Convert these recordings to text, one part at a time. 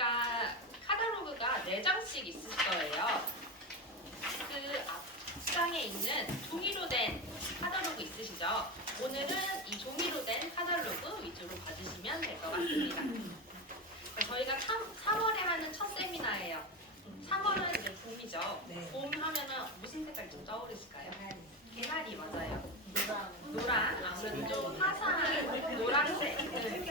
저희가 카탈로그가 4장씩 있을 거예요. 그 앞장에 있는 종이로 된 카탈로그 있으시죠? 오늘은 이 종이로 된 카탈로그 위주로 봐주시면 될 것 같습니다. 저희가 3월에 하는 첫 세미나예요. 3월은 이제 봄이죠. 네. 봄 하면은 무슨 색깔이 좀 떠오르실까요? 개나리 맞아요. 노랑. 노랑, 아무래도 좀 화사한 노란색,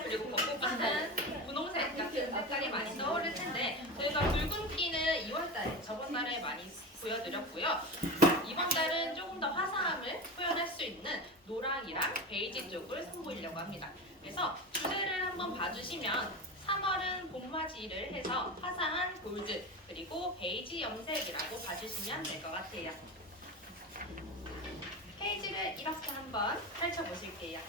그리고 벚꽃 같은 분홍색 같은 색깔이 많이 떠오를 텐데 저희가 붉은기는 2월달에 저번 달에 많이 보여드렸고요. 이번 달은 조금 더 화사함을 표현할 수 있는 노랑이랑 베이지 쪽을 선보이려고 합니다. 그래서 주제를 한번 봐주시면 3월은 봄맞이를 해서 화사한 골드 그리고 베이지 염색이라고 봐주시면 될 것 같아요. 페이지를 이렇게 한번 펼쳐보실게요.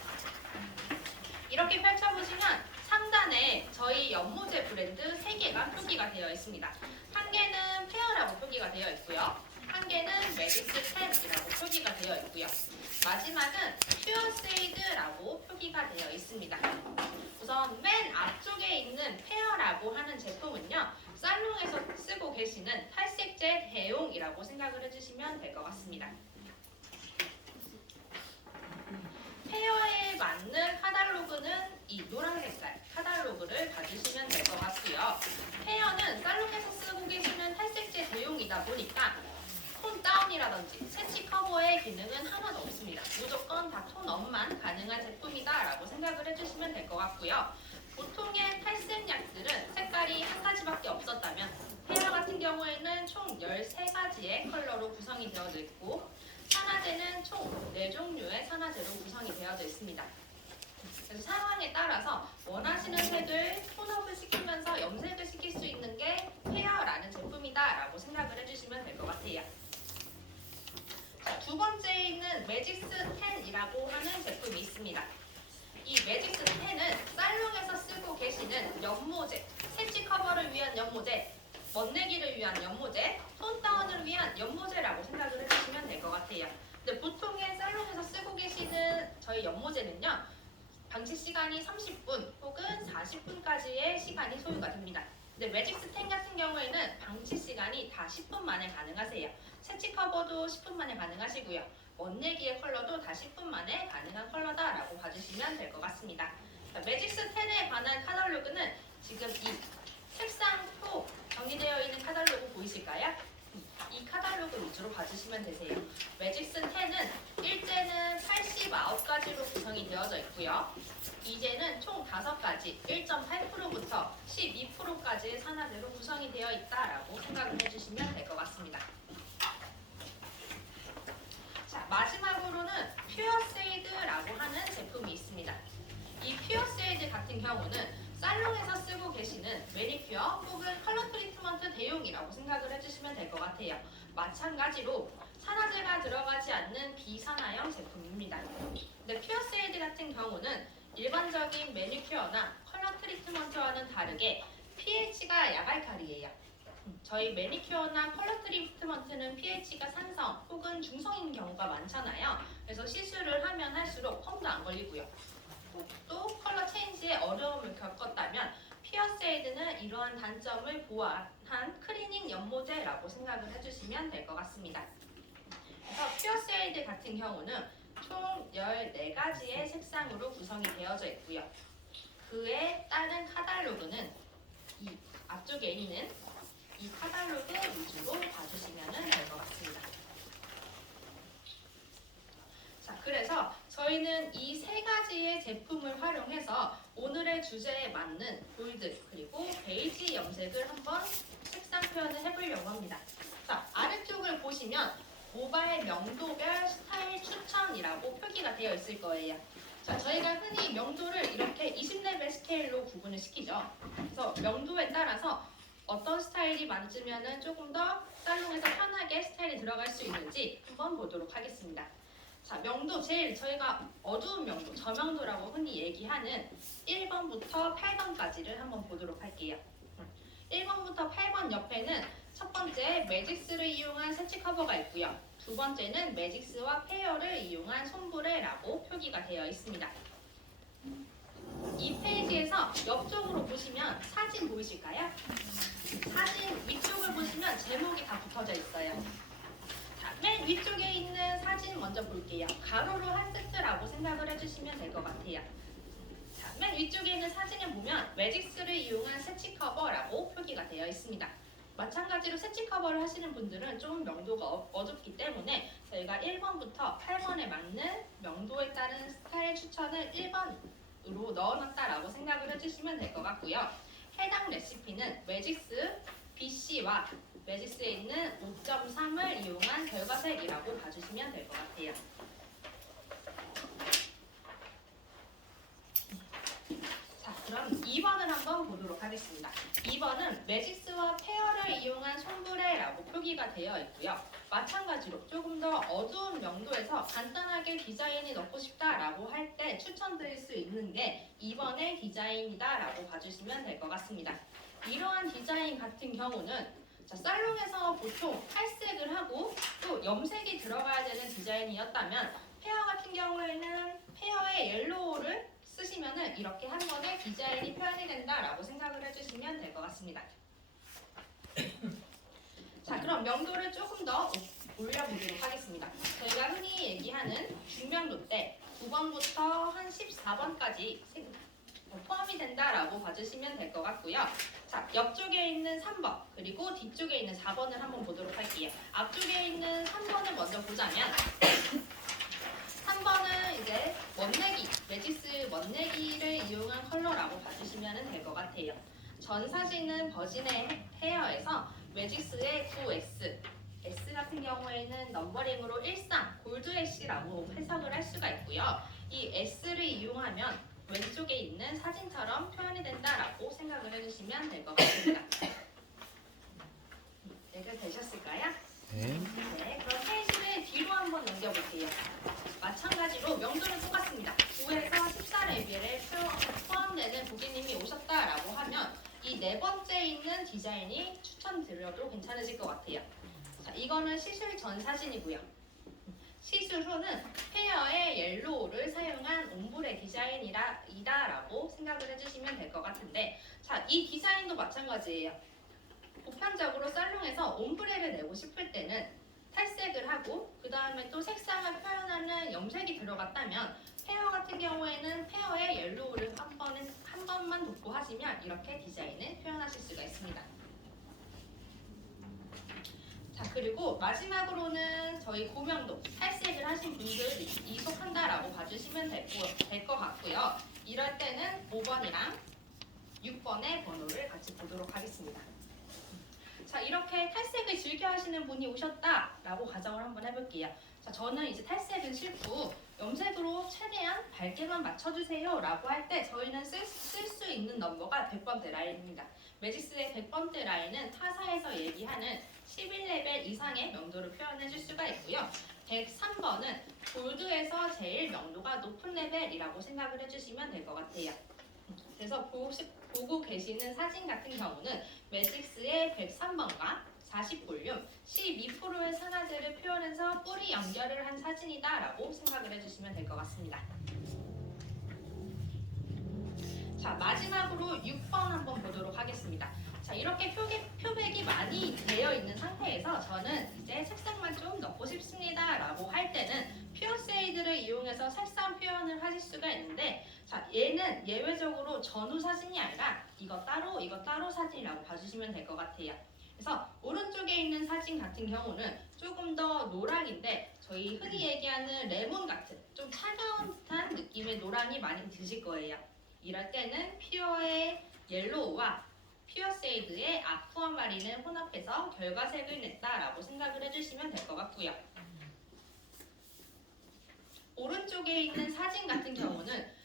이렇게 펼쳐보시면 상단에 저희 연모제 브랜드 3개가 표기가 되어 있습니다. 한 개는 페어라고 표기가 되어 있고요. 한 개는 매직스 10이라고 표기가 되어 있고요. 마지막은 퓨어세이드라고 표기가 되어 있습니다. 우선 맨 앞쪽에 있는 페어라고 하는 제품은요. 살롱에서 쓰고 계시는 탈색제 대용이라고 생각을 해주시면 될 것 같습니다. 페어에 맞는 카탈로그는 이 노란 색깔 카탈로그를 봐주시면 될 것 같고요. 페어는 살롱에서 쓰고 계시는 탈색제 대용이다 보니까 톤 다운이라든지 새치 커버의 기능은 하나도 없습니다. 무조건 다 톤 업만 가능한 제품이다 라고 생각을 해주시면 될 것 같고요. 보통의 탈색약들은 색깔이 한 가지밖에 없었다면 페어 같은 경우에는 총 13가지의 컬러로 구성이 되어져 있고 산화제는 총 4종류의 산화제로 구성이 되어져 있습니다. 그래서 상황에 따라서 원하시는 색을 톤업을 시키면서 염색을 시킬 수 있는 게 페어라는 제품이다 라고 생각을 해주시면 될 것 같아요. 자, 두 번째에 있는 매직스 10이라고 하는 제품이 있습니다. 이 매직스 10은 살롱에서 쓰고 계시는 연모제, 새치 커버를 위한 연모제, 멋내기를 위한 연모제, 톤 다운을 위한 연모제라고 생각을 해주시면 될 것 같아요. 근데 보통의 살롱에서 쓰고 계시는 저희 연모제는요. 방치 시간이 30분 혹은 40분까지의 시간이 소요가 됩니다. 근데 매직스 10 같은 경우에는 방치 시간이 다 10분 만에 가능하세요. 새치 커버도 10분 만에 가능하시고요. 멋내기의 컬러도 다 10분 만에 가능한 컬러다라고 봐주시면 될 것 같습니다. 자, 매직스 10에 관한 카탈로그는 지금 이 색상표 정리되어 있는 카탈로그 보이실까요? 이 카탈로그 위주로 봐주시면 되세요. 매직스 10은 1제는 89가지로 구성이 되어져 있고요. 2제는 총 5가지 1.8%부터 12%까지의 산화제로 구성이 되어 있다라고 생각을 해주시면 될 것 같습니다. 자, 마지막으로는 퓨어세이드라고 하는 제품이 있습니다. 이 퓨어세이드 같은 경우는 살롱에서 쓰고 계시는 매니큐어 혹은 컬러 트리트먼트 대용이라고 생각을 해주시면 될 것 같아요. 마찬가지로 산화제가 들어가지 않는 비산화형 제품입니다. 근데 퓨어세이드 같은 경우는 일반적인 매니큐어나 컬러 트리트먼트와는 다르게 pH가 야갈칼이에요. 저희 매니큐어나 컬러 트리트먼트는 pH가 산성 혹은 중성인 경우가 많잖아요. 그래서 시술을 하면 할수록 펌도 안 걸리고요. 또 컬러 체인지에 어려움을 겪었다면 퓨어세이드는 이러한 단점을 보완한 클리닝 연모제라고 생각을 해주시면 될 것 같습니다. 그래서 퓨어세이드 같은 경우는 총 14가지의 색상으로 구성이 되어져 있고요. 그에 따른 카탈로그는 이 앞쪽에 있는 이 카탈로그 위주로 봐주시면 될 것 같습니다. 자, 그래서 저희는 이 3가지의 제품을 활용해서 오늘의 주제에 맞는 골드 그리고 베이지 염색을 한번 색상 표현을 해보려고 합니다. 자, 아래쪽을 보시면 모바일 명도별 스타일 추천이라고 표기가 되어 있을 거예요. 자, 저희가 흔히 명도를 이렇게 20레벨 스케일로 구분을 시키죠. 그래서 명도에 따라서 어떤 스타일이 맞으면 조금 더 살롱에서 편하게 스타일이 들어갈 수 있는지 한번 보도록 하겠습니다. 자, 명도 제일 저희가 어두운 명도, 저명도라고 흔히 얘기하는 1번부터 8번까지를 한번 보도록 할게요. 1번부터 8번 옆에는 첫 번째 매직스를 이용한 새치 커버가 있고요. 두 번째는 매직스와 페어를 이용한 솜브레라고 표기가 되어 있습니다. 이 페이지에서 옆쪽으로 보시면 사진 보이실까요? 사진 위쪽을 보시면 제목이 다 붙어져 있어요. 자, 맨 위쪽에 있는 사진 먼저 볼게요. 가로로 한 세트라고 생각을 해주시면 될 것 같아요. 자, 맨 위쪽에 있는 사진을 보면 매직스를 이용한 새치 커버라고 표기가 되어 있습니다. 마찬가지로 새치 커버를 하시는 분들은 좀 명도가 어둡기 때문에 저희가 1번부터 8번에 맞는 명도에 따른 스타일 추천을 1번으로 넣어놨다라고 생각을 해주시면 될 것 같고요. 해당 레시피는 매직스 BC와 매직스에 있는 5.3을 이용한 결과색이라고 봐주시면 될 것 같아요. 자, 그럼 2번을 한번 보도록 하겠습니다. 2번은 매직스와 페어를 이용한 솜브레라고 표기가 되어 있고요. 마찬가지로 조금 더 어두운 명도에서 간단하게 디자인이 넣고 싶다라고 할 때 추천드릴 수 있는 게 2번의 디자인이다라고 봐주시면 될 것 같습니다. 이러한 디자인 같은 경우는 살롱에서 보통 탈색을 하고 또 염색이 들어가야 되는 디자인이었다면 페어 같은 경우에는 페어의 옐로우를 쓰시면은 이렇게 한 번에 디자인이 표현이 된다라고 생각을 해주시면 될 것 같습니다. 자, 그럼 명도를 조금 더 올려보도록 하겠습니다. 저희가 흔히 얘기하는 중명도 때 9번부터 한 14번까지 포함이 된다라고 봐주시면 될 것 같고요. 자, 옆쪽에 있는 3번 그리고 뒤쪽에 있는 4번을 한번 보도록 할게요. 앞쪽에 있는 3번을 먼저 보자면 3번은 이제 멋내기, 매직스 멋내기를 이용한 컬러라고 봐주시면 될 것 같아요. 전 사진은 버진의 헤어에서 매직스의 9S, S 같은 경우에는 넘버링으로 13, 골드 애쉬라고 해석을 할 수가 있고요. 이 S를 이용하면 왼쪽에 있는 사진처럼 표현이 된다라고 생각을 해주시면 될 것 같습니다. 되셨을까요? 네, 그럼 페이지를 뒤로 한번 넘겨볼게요. 마찬가지로 명도는 똑같습니다. 9에서 14레벨에 포함되는 고객님이 오셨다라고 하면 이 네 번째 있는 디자인이 추천드려도 괜찮으실 것 같아요. 자, 이거는 시술 전 사진이고요. 시술 후는 페어의 옐로우를 사용한 옴브레 디자인이다라고 생각을 해주시면 될 것 같은데, 자, 이 디자인도 마찬가지예요. 보편적으로 살롱에서 옴브레를 내고 싶을 때는 탈색을 하고 그 다음에 또 색상을 표현하는 염색이 들어갔다면 페어 같은 경우에는 페어의 옐로우를 한 번만 돋고 하시면 이렇게 디자인을 표현하실 수가 있습니다. 자, 그리고 마지막으로는 저희 고명도 탈색을 하신 분들이 속한다라고 봐주시면 될 것 같고요. 이럴 때는 5번이랑 6번의 번호를 같이 보도록 하겠습니다. 자, 이렇게 탈색을 즐겨 하시는 분이 오셨다라고 가정을 한번 해볼게요. 자, 저는 이제 탈색은 싫고 염색으로 최대한 밝게만 맞춰주세요 라고 할 때 저희는 쓸 수 있는 넘버가 100번대 라인입니다. 매직스의 100번대 라인은 타사에서 얘기하는 11레벨 이상의 명도를 표현해 줄 수가 있고요. 103번은 골드에서 제일 명도가 높은 레벨이라고 생각을 해주시면 될 것 같아요. 그래서 보고 계시는 사진 같은 경우는 매직스의 103번과 40볼륨 12%의 산화제를 표현해서 뿌리 연결을 한 사진이다라고 생각을 해주시면 될 것 같습니다. 자, 마지막으로 6번 한번 보도록 하겠습니다. 자, 이렇게 표백이 많이 되어 있는 상태에서 저는 이제 색상만 좀 넣고 싶습니다 라고 할 때는 퓨어세이드를 이용해서 색상 표현을 하실 수가 있는데, 자, 얘는 예외적으로 전후 사진이 아니라 이거 따로 사진이라고 봐주시면 될 것 같아요. 그래서 오른쪽에 있는 사진 같은 경우는 조금 더 노랑인데 저희 흔히 얘기하는 레몬 같은 좀 차가운 듯한 느낌의 노랑이 많이 드실 거예요. 이럴 때는 퓨어의 옐로우와 퓨어세이드의 아쿠아마린을 혼합해서 결과색을 냈다라고 생각을 해주시면 될 것 같고요. 오른쪽에 있는 사진 같은 경우는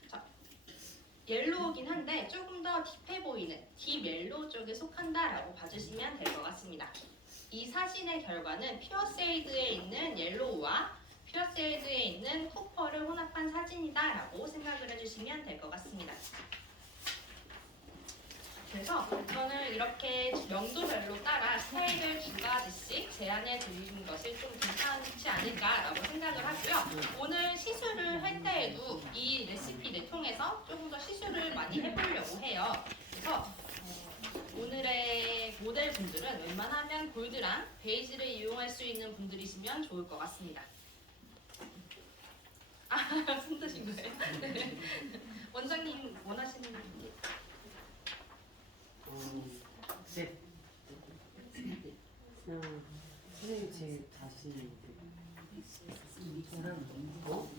옐로우긴 한데 조금 더 딥해 보이는 딥 옐로우 쪽에 속한다라고 봐주시면 될 것 같습니다. 이 사진의 결과는 퓨어세이드에 있는 옐로우와 퓨어세이드에 있는 쿠퍼를 혼합한 사진이다라고 생각을 해주시면 될 것 같습니다. 그래서 저는 이렇게 명도별로 따라 스타일을 2가지씩 제안해 드리는 것이 좀 괜찮지 않을까라고 생각을 하고요. 오늘 시술을 할 때에도 이 레시피를 통해서 조금 더 시술을 많이 해보려고 해요. 그래서 오늘의 모델분들은 웬만하면 골드랑 베이지를 이용할 수 있는 분들이시면 좋을 것 같습니다. 손 드신 거예요? 네. 원장님 원하시는 게? 네. 선생님 제 자신이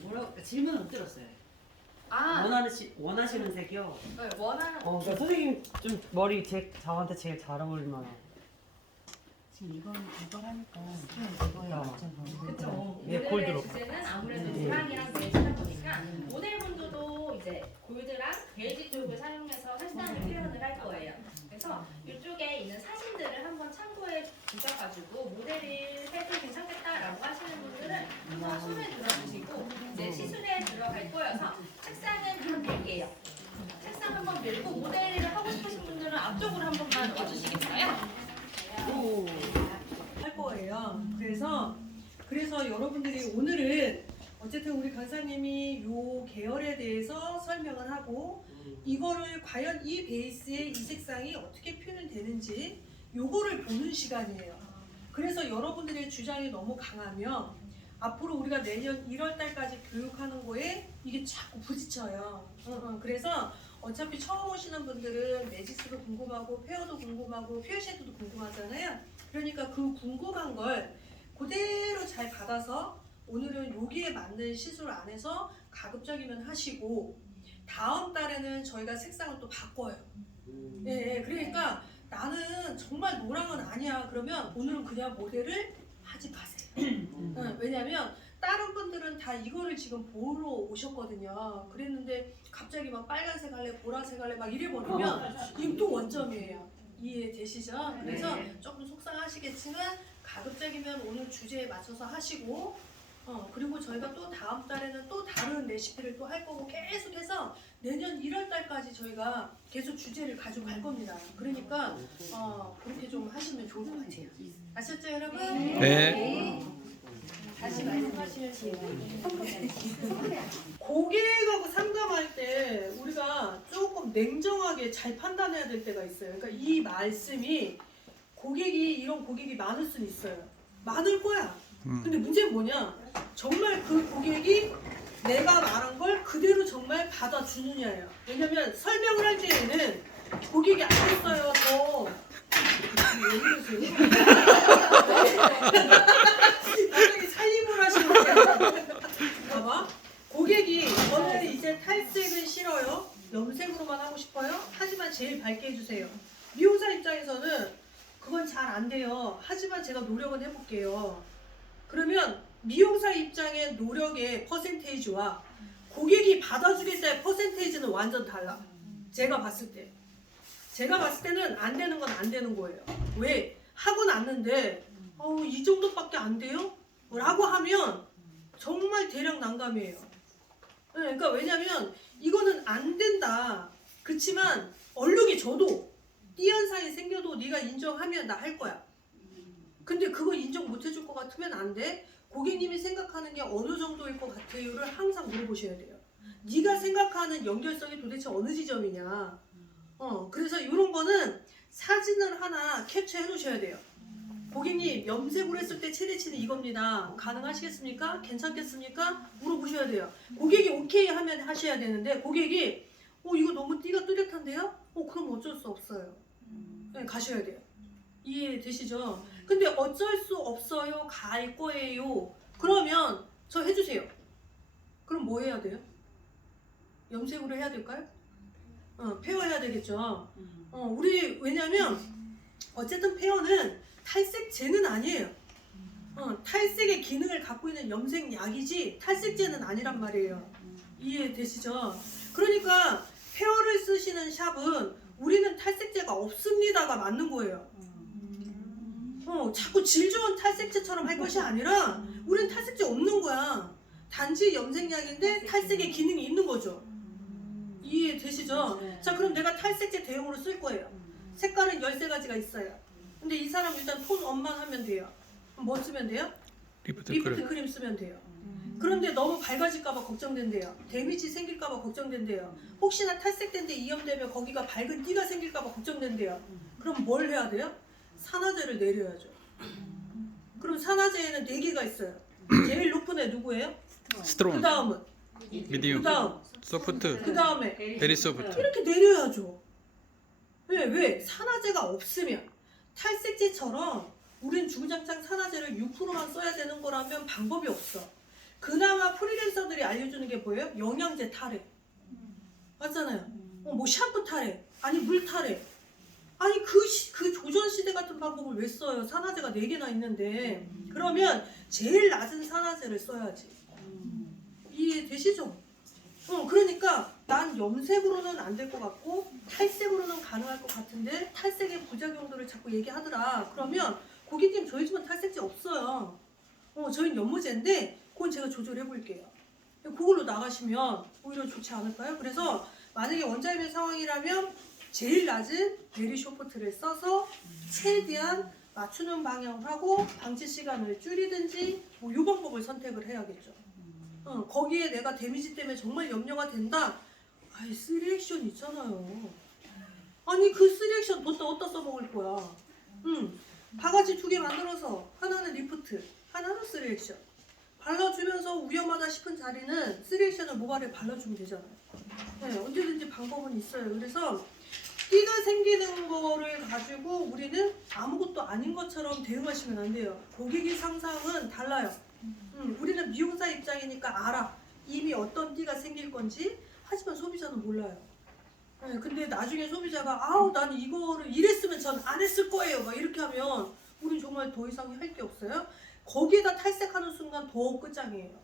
뭐라고 질문을 못 들었어요. 원하시는 색이요. 네, 원하는 그러니까 선생님 좀 머리 저한테 제일 잘 어울릴 만한. 지금 이걸 하니까 이거에 아. 맞춰서. 그렇죠. 예, 오늘의 골드로. 주제는 아무래도 노랑이랑 베이지다 보니까 모델분들도 이제 골드랑 베이지 쪽을 사용해서 색상을 표현을 할 거예요. 그래서 이쪽에 있는 사진들을 한번 참고해 주셔가지고 모델을 해도 괜찮겠다라고 하시는 분들은 한번 손을 들어주시고 이제 시술에 들어갈 거여서 책상은 한번 밀게요. 책상 한번 밀고 모델을 하고 싶으신 분들은 앞쪽으로 한 번만 와주시겠어요? 할 거예요. 그래서 여러분들이 오늘은 어쨌든 우리 강사님이 요 계열에 대해서 설명을 하고 이거를 과연 이 베이스의 이 색상이 어떻게 표현되는지 요거를 보는 시간이에요. 그래서 여러분들의 주장이 너무 강하면 앞으로 우리가 내년 1월 달까지 교육하는 거에 이게 자꾸 부딪혀요. 그래서 어차피 처음 오시는 분들은 매직스도 궁금하고 페어도 궁금하고 퓨어쉐도도 궁금하잖아요. 그러니까 그 궁금한 걸 그대로 잘 받아서 오늘은 여기에 맞는 시술 안에서 가급적이면 하시고 다음 달에는 저희가 색상을 또 바꿔요. 예, 그러니까 나는 정말 노랑은 아니야. 그러면 오늘은 그냥 모델을 하지 마세요. 왜냐면 다른 분들은 다 이거를 지금 보러 오셨거든요. 그랬는데 갑자기 막 빨간색 할래, 보라색 할래 막 이래버리면 이건 또 원점이에요. 이해되시죠? 그래서 조금 속상하시겠지만 가급적이면 오늘 주제에 맞춰서 하시고 그리고 저희가 또 다음 달에는 또 다른 레시피를 또 할 거고 계속해서 내년 1월 달까지 저희가 계속 주제를 가지고 갈 겁니다. 그러니까 그렇게 좀 하시면 좋을 것 같아요. 아셨죠, 여러분? 네. 다시 말씀하시면 고객하고 상담할 때 우리가 조금 냉정하게 잘 판단해야 될 때가 있어요. 그러니까 이 말씀이 이런 고객이 많을 수는 있어요. 많을 거야. 근데 문제는 뭐냐? 정말 그 고객이 내가 말한 걸 그대로 정말 받아주느냐예요. 왜냐면 설명을 할 때에는 고객이 알겠어요. 왜 그러세요? 갑자기 살림을 하시는 거예요. 봐봐. 고객이 저는 이제 탈색은 싫어요. 염색으로만 하고 싶어요. 하지만 제일 밝게 해주세요. 미용사 입장에서는 그건 잘 안 돼요. 하지만 제가 노력은 해볼게요. 그러면 미용사 입장의 노력의 퍼센테이지와 고객이 받아주겠다의 퍼센테이지는 완전 달라. 제가 봤을 때는 안 되는 건 안 되는 거예요. 왜? 하고 났는데 이 정도밖에 안 돼요? 라고 하면 정말 대략 난감이에요. 그러니까 왜냐면 이거는 안 된다. 그렇지만 얼룩이 져도 띠 현상이 생겨도 네가 인정하면 나 할 거야. 근데 그거 인정 못 해줄 것 같으면 안 돼. 고객님이 생각하는 게 어느 정도일 것 같아요를 항상 물어보셔야 돼요. 네가 생각하는 연결성이 도대체 어느 지점이냐. 그래서 이런 거는 사진을 하나 캡처해 놓으셔야 돼요. 고객님 염색을 했을 때 최대치는 이겁니다. 가능하시겠습니까? 괜찮겠습니까? 물어보셔야 돼요. 고객이 오케이 하면 하셔야 되는데 고객이 이거 너무 띠가 뚜렷한데요? 그럼 어쩔 수 없어요. 네, 가셔야 돼요. 이해되시죠? 근데 어쩔 수 없어요. 갈 거예요. 그러면 저 해주세요. 그럼 뭐 해야 돼요? 염색으로 해야 될까요? 페어해야 되겠죠. 우리 왜냐면 어쨌든 페어는 탈색제는 아니에요. 탈색의 기능을 갖고 있는 염색약이지 탈색제는 아니란 말이에요. 이해되시죠? 그러니까 페어를 쓰시는 샵은 우리는 탈색제가 없습니다가 맞는 거예요. 자꾸 질 좋은 탈색제처럼 할 것이 아니라 우리는 탈색제 없는 거야. 단지 염색약인데 탈색의 기능이 있는 거죠. 이해되시죠? 자, 그럼 내가 탈색제 대용으로 쓸 거예요. 색깔은 13가지가 있어요. 근데 이 사람 일단 톤 업만 하면 돼요. 그럼 뭐 쓰면 돼요? 리프트 리프트 크림. 크림 쓰면 돼요. 그런데 너무 밝아질까봐 걱정된대요. 데미지 생길까봐 걱정된대요. 혹시나 탈색된 데 이염되면 거기가 밝은 띠가 생길까봐 걱정된대요. 그럼 뭘 해야 돼요? 산화제를 내려야죠. 그럼 산화제에는 4개가 있어요. 제일 높은 애 누구예요? 그 스트롱, 다음은? 미디움, 그 다음? 소프트, 그 다음에? 베리 소프트. 이렇게 내려야죠. 왜? 산화제가 없으면 탈색제처럼 우린 주구장창 산화제를 6%만 써야 되는 거라면 방법이 없어. 그나마 프리랜서들이 알려주는 게 뭐예요? 영양제 탈해. 맞잖아요. 뭐 샴푸 탈해. 아니 물 탈해. 아니 그 조선시대 같은 방법을 왜 써요? 산화제가 4개나 있는데. 그러면 제일 낮은 산화제를 써야지. 이해되시죠? 그러니까 난 염색으로는 안 될 것 같고 탈색으로는 가능할 것 같은데 탈색의 부작용들을 자꾸 얘기하더라. 그러면 고객님 저희 집은 탈색제 없어요. 저희는 연모제인데 그건 제가 조절해 볼게요. 그걸로 나가시면 오히려 좋지 않을까요? 그래서 만약에 원장님의 상황이라면 제일 낮은 베리 쇼포트를 써서 최대한 맞추는 방향하고 방치 시간을 줄이든지 뭐 이 방법을 선택을 해야겠죠. 거기에 내가 데미지 때문에 정말 염려가 된다. 아이 3액션 있잖아요. 아니 그 3액션 돈 어디다 써먹을 거야. 바가지 2개 만들어서 하나는 리프트, 하나는 3액션 발라주면서 위험하다 싶은 자리는 3액션을 모발에 발라주면 되잖아요. 네, 언제든지 방법은 있어요. 그래서 띠가 생기는 거를 가지고 우리는 아무것도 아닌 것처럼 대응하시면 안 돼요. 고객의 상상은 달라요. 우리는 미용사 입장이니까 알아. 이미 어떤 띠가 생길 건지. 하지만 소비자는 몰라요. 네, 근데 나중에 소비자가 아우 난 이거를 이랬으면 전 안 했을 거예요. 막 이렇게 하면 우린 정말 더 이상 할 게 없어요. 거기에다 탈색하는 순간 더 끝장이에요.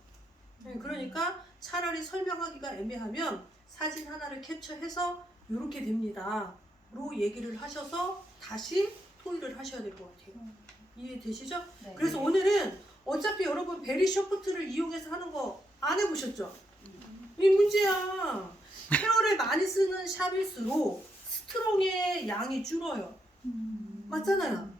네, 그러니까 차라리 설명하기가 애매하면 사진 하나를 캡처해서 이렇게 됩니다. 로 얘기를 하셔서 다시 토의를 하셔야 될 것 같아요. 이해되시죠? 네. 그래서 오늘은 어차피 여러분 베리 쇼프트를 이용해서 하는 거 안 해보셨죠? 이 문제야. 헤어를 많이 쓰는 샵일수록 스트롱의 양이 줄어요. 맞잖아요.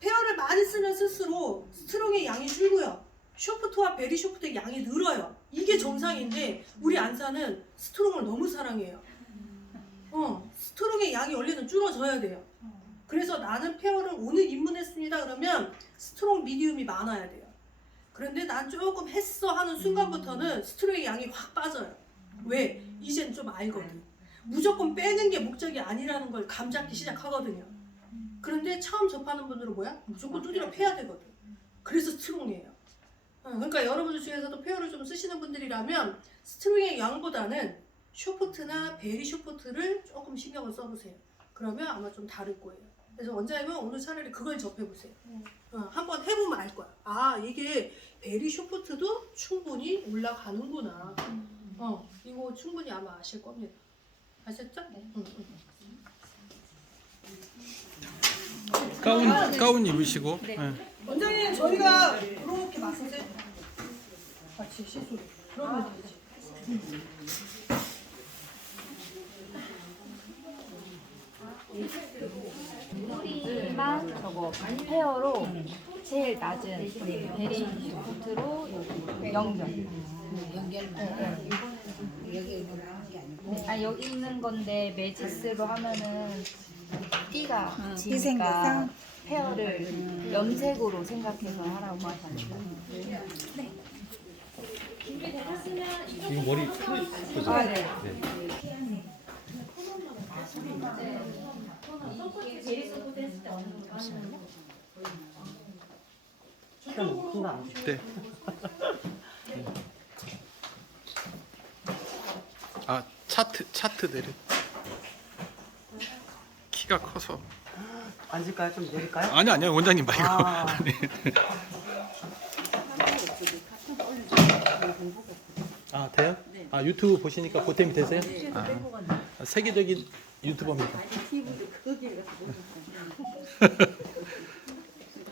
페어를 많이 쓰면 쓸수록 스트롱의 양이 줄고요. 쇼프트와 베리 쇼프트의 양이 늘어요. 이게 정상인데 우리 안사는 스트롱을 너무 사랑해요. 스트롱의 양이 원래는 줄어져야 돼요. 그래서 나는 페어를 오늘 입문했습니다. 그러면 스트롱 미디움이 많아야 돼요. 그런데 난 조금 했어 하는 순간부터는 스트롱의 양이 확 빠져요. 왜? 이젠 좀 알거든. 무조건 빼는 게 목적이 아니라는 걸 감잡기 시작하거든요. 그런데 처음 접하는 분들은 뭐야? 무조건 두드려 패야 되거든. 그래서 스트롱이에요. 그러니까 여러분들 중에서도 페어를 좀 쓰시는 분들이라면 스트롱의 양보다는 쇼포트나 베리 쇼포트를 조금 신경을 써보세요. 그러면 아마 좀 다를 거예요. 그래서 원장님은 오늘 차라리 그걸 접해보세요. 한번 해보면 알 거야. 아 이게 베리 쇼포트도 충분히 올라가는구나. 이거 충분히 아마 아실 겁니다. 아셨죠? 네. 가운 입으시고. 네. 원장님 저희가 이렇게 마사지 같이 시술 그러면 되지. 머리만 저거 헤어로 제일 낮은 베리 쇼프트로 여기 연결. 연결만. 여기 있는 게 아니고. 아 여기 있는 건데 매지스로 하면은 띠가 띠 지니까 헤어를 염색으로 생각해서 하라고 하시는. 준비되셨으면 이쪽 이거 머리 풀어주세요. 아 네. 이게 베리 소프트 했을 때 어느 정도 하시는 거? 시간 큰거 안 돼. 네. 아 차트 내려. 키가 커서. 앉을까요? 좀 내릴까요? 아니야 원장님 말고. 아. 아 돼요? 아 유튜브 보시니까 보탬이 되세요? 아, 세계적인 유튜버입니다.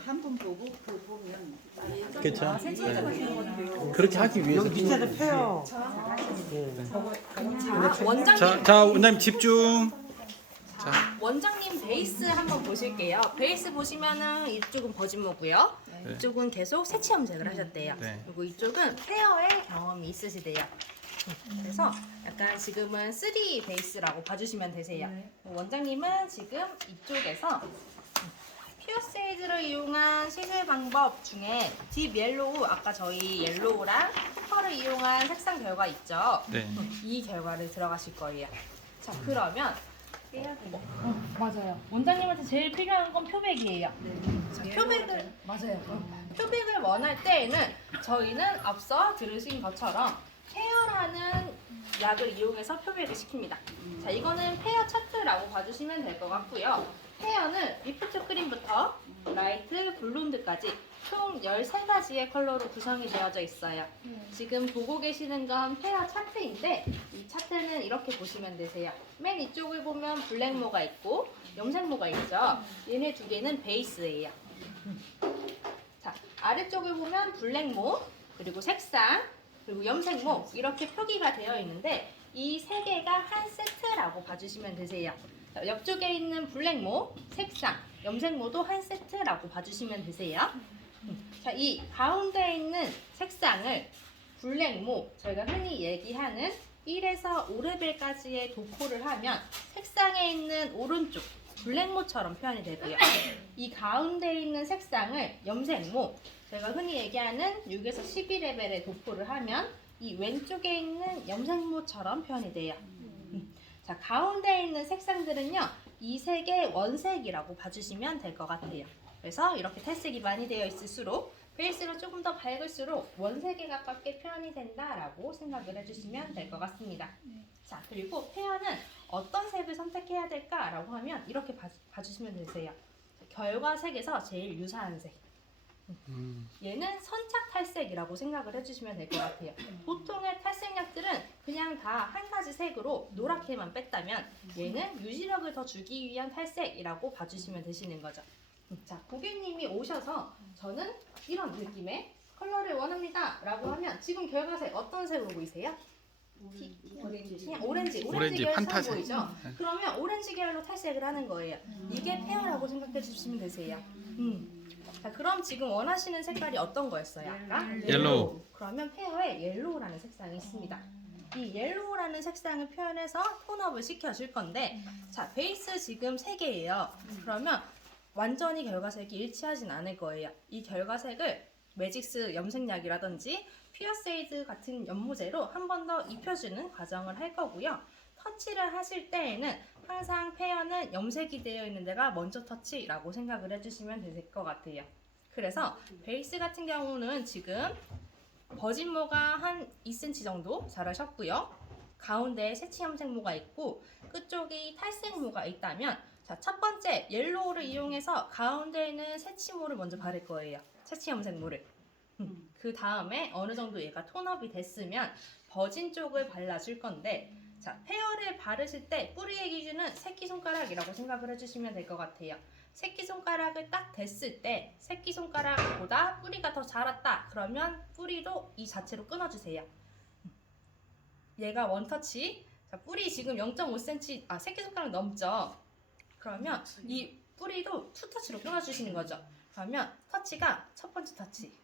한번 보고 그 보면 그렇죠? 네. 그렇게 하기 위해서. 여기 밑에는 펴요. 네. 자 원장님 집중. 자 원장님 베이스 한번 보실게요. 베이스 보시면은 이쪽은 버진모고요. 이쪽은 계속 새치 염색을 하셨대요. 네. 그리고 이쪽은 페어의 경험이 있으시대요. 그래서 약간 지금은 3 베이스라고 봐주시면 되세요. 원장님은 지금 이쪽에서 피어세이드를 이용한 시술 방법 중에 딥 옐로우, 아까 저희 옐로우랑 펄을 이용한 색상 결과 있죠? 네. 이 결과를 들어가실 거예요. 자, 그러면 맞아요. 원장님한테 제일 필요한 건 표백이에요. 자, 표백을 맞아요. 표백을 원할 때에는 저희는 앞서 들으신 것처럼 페어라는 약을 이용해서 표백을 시킵니다. 자, 이거는 페어 차트라고 봐주시면 될 것 같고요. 페어는 리프트 크림부터 라이트 블론드까지 총 13가지의 컬러로 구성이 되어져 있어요. 지금 보고 계시는 건 페어 차트인데 이 차트는 이렇게 보시면 되세요. 맨 이쪽을 보면 블랙모가 있고 염색모가 있죠. 얘네 두 개는 베이스예요. 자, 아래쪽을 보면 블랙모, 그리고 색상, 그리고 염색모 이렇게 표기가 되어 있는데 이 세 개가 한 세트라고 봐주시면 되세요. 자, 옆쪽에 있는 블랙모, 색상, 염색모도 한 세트라고 봐주시면 되세요. 자, 이 가운데 있는 색상을 블랙모, 저희가 흔히 얘기하는 1에서 5레벨까지의 도포를 하면 색상에 있는 오른쪽 블랙모처럼 표현이 되고요. 이 가운데 있는 색상을 염색모, 저희가 흔히 얘기하는 6에서 12레벨의 도포를 하면 이 왼쪽에 있는 염색모처럼 표현이 돼요. 자, 가운데 있는 색상들은요, 이 세 개 원색이라고 봐주시면 될 것 같아요. 그래서 이렇게 탈색이 많이 되어 있을수록 베이스가 조금 더 밝을수록 원색에 가깝게 표현이 된다라고 생각을 해주시면 될 것 같습니다. 자, 그리고 페어는 어떤 색을 선택해야 될까라고 하면 이렇게 봐주시면 되세요. 결과색에서 제일 유사한 색. 얘는 선착 탈색이라고 생각을 해주시면 될 것 같아요. 보통의 탈색약들은 그냥 다 한 가지 색으로 노랗게만 뺐다면 얘는 유지력을 더 주기 위한 탈색이라고 봐주시면 되시는 거죠. 자, 고객님이 오셔서 저는 이런 느낌의 컬러를 원합니다 라고 하면 지금 결과색 어떤 색으로 보이세요? 그냥 오렌지 오렌지, 계열처럼 판타색. 보이죠? 그러면 오렌지 계열로 탈색을 하는 거예요. 이게 페어라고 생각해 주시면 되세요. 자, 그럼 지금 원하시는 색깔이 어떤 거였어요? 아까? 옐로우. 그러면 페어에 옐로우라는 색상이 있습니다. 이 옐로우라는 색상을 표현해서 톤업을 시켜줄 건데, 자, 베이스 지금 3개예요. 그러면 완전히 결과색이 일치하진 않을 거예요. 이 결과색을 매직스 염색약이라든지 피어세이드 같은 연모제로 한 번 더 입혀주는 과정을 할 거고요. 터치를 하실 때에는 항상 페어는 염색이 되어 있는 데가 먼저 터치라고 생각을 해주시면 될 것 같아요. 그래서 베이스 같은 경우는 지금 버진모가 한 2cm 정도 자르셨고요. 가운데에 새치 염색모가 있고 끝쪽이 탈색모가 있다면, 자, 첫 번째 옐로우를 이용해서 가운데에는 새치모를 먼저 바를 거예요. 새치 염색모를. 그 다음에 어느 정도 얘가 톤업이 됐으면 버진 쪽을 발라줄 건데, 자, 페어를 바르실 때 뿌리의 기준은 새끼손가락이라고 생각을 해주시면 될 것 같아요. 새끼손가락을 딱 댔을 때 새끼손가락보다 뿌리가 더 자랐다 그러면 뿌리도 이 자체로 끊어주세요. 얘가 원터치. 자, 뿌리 지금 0.5cm, 새끼손가락 넘죠? 그러면 이 뿌리도 투터치로 끊어주시는 거죠. 그러면 터치가 첫 번째 터치,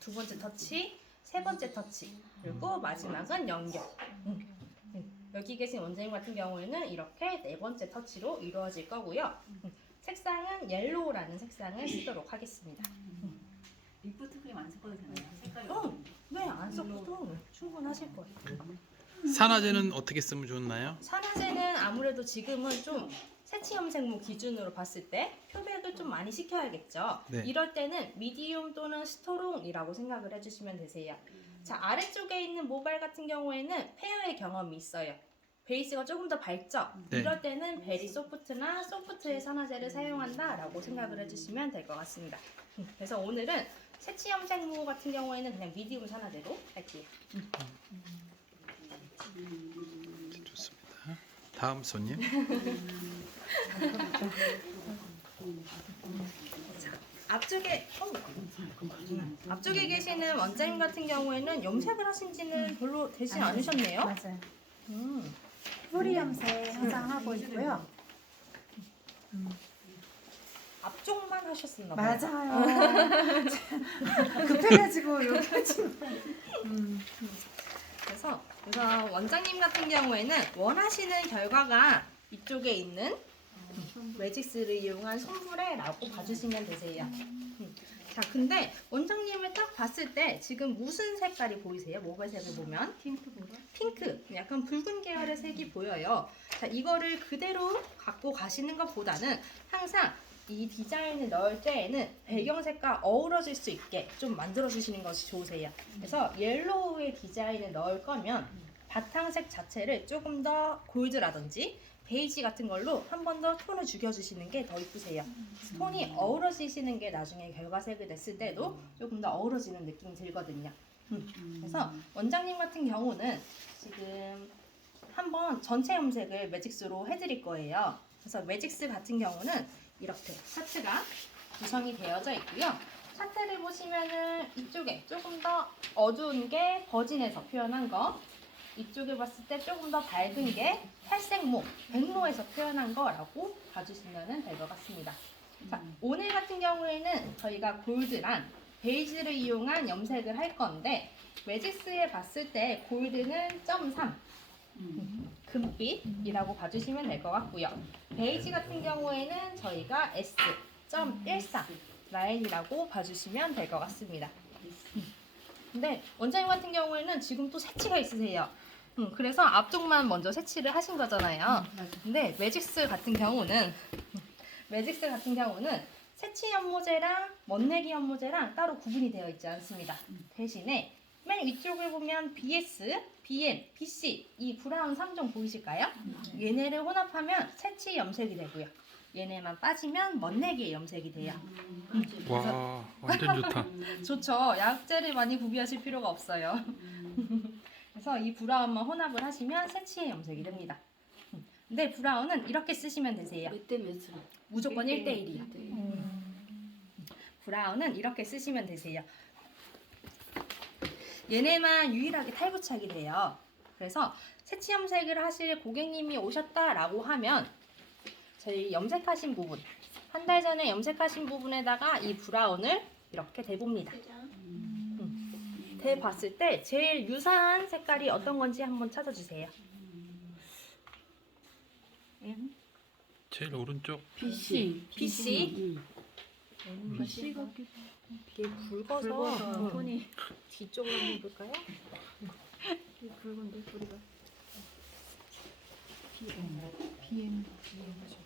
두 번째 터치, 세 번째 터치, 그리고 마지막은 연결. 여기 계신 원장님 같은 경우에는 이렇게 네 번째 터치로 이루어질 거고요. 색상은 옐로우라는 색상을 쓰도록 하겠습니다. 리프트 크림 안 섞어도 되나요? 색깔이 왜 안 섞어도 충분하실 거예요. 산화제는 어떻게 쓰면 좋나요? 산화제는 아무래도 지금은 좀 새치 염색모 기준으로 봤을 때 표백을 좀 많이 시켜야겠죠. 네. 이럴 때는 미디움 또는 스트롱이라고 생각을 해주시면 되세요. 자, 아래쪽에 있는 모발 같은 경우에는 페어의 경험이 있어요. 베이스가 조금 더 밝죠? 네. 이럴 때는 베리 소프트나 소프트의 산화제를 사용한다라고 생각을 해주시면 될 것 같습니다. 그래서 오늘은 새치 염색모 같은 경우에는 그냥 미디움 산화제로 할게요. 좋습니다. 다음 손님. 앞쪽에 계시는 원장님 같은 경우에는 염색을 하신 지는 별로 되지 않으셨네요. 맞아요. 뿌리 염색 항상 하고 있고요. 앞쪽만 하셨었나 봐요. 맞아요. 급해가지고 여기까지. 그래서 우선 원장님 같은 경우에는 원하시는 결과가 이쪽에 있는 매직스를 이용한 손불에라고 봐주시면 되세요. 자, 근데 원장님을 딱 봤을 때 지금 무슨 색깔이 보이세요? 모발색을 보면 핑크, 약간 붉은 계열의 색이 보여요. 자, 이거를 그대로 갖고 가시는 것보다는 항상 이 디자인을 넣을 때에는 배경색과 어우러질 수 있게 좀 만들어주시는 것이 좋으세요. 그래서 옐로우의 디자인을 넣을 거면 바탕색 자체를 조금 더 골드라든지 베이지 같은 걸로 한 번 더 톤을 죽여주시는 게 더 이쁘세요. 톤이 어우러지시는 게 나중에 결과색을 냈을 때도 조금 더 어우러지는 느낌이 들거든요. 그래서 원장님 같은 경우는 지금 한번 전체 염색을 매직스로 해드릴 거예요. 그래서 매직스 같은 경우는 이렇게 차트가 구성이 되어져 있고요. 차트를 보시면은 이쪽에 조금 더 어두운 게 버진에서 표현한 거, 이쪽에 봤을 때 조금 더 밝은 게 탈색모, 백모에서 표현한 거라고 봐주시면 될 것 같습니다. 자, 오늘 같은 경우에는 저희가 골드랑 베이지를 이용한 염색을 할 건데 매직스에 봤을 때 골드는 0.3 금빛이라고 봐주시면 될 것 같고요. 베이지 같은 경우에는 저희가 S.14 라인이라고 봐주시면 될 것 같습니다. 근데 원장님 같은 경우에는 지금 또 새치가 있으세요. 그래서 앞쪽만 먼저 새치를 하신 거잖아요. 근데 매직스 같은 경우는 새치 연모제랑 멋내기 연모제랑 따로 구분이 되어 있지 않습니다. 대신에 맨 위쪽을 보면 BS, BN, BC 이 브라운 3종 보이실까요? 얘네를 혼합하면 새치 염색이 되고요. 얘네만 빠지면 멋내기의 염색이 돼요. 와, 완전 좋다. 좋죠. 약재를 많이 구비하실 필요가 없어요. 그래서 이 브라운만 혼합을 하시면 새치의 염색이 됩니다. 근데 브라운은 이렇게 쓰시면 되세요. 몇 대 몇으로? 무조건 1대1이요. 브라운은 이렇게 쓰시면 되세요. 얘네만 유일하게 탈부착이 돼요. 그래서 새치 염색을 하실 고객님이 오셨다라고 하면 저희 염색하신 부분, 한 달 전에 염색하신 부분에다가 이 브라운을 이렇게 대봅니다. 대봤을 때 제일 유사한 색깔이 어떤 건지 한번 찾아주세요. 제일 오른쪽. PC. PC. PC 같기도 이게 붉어서 톤이 뒤쪽으로 한번 볼까요? 붉은데 우리가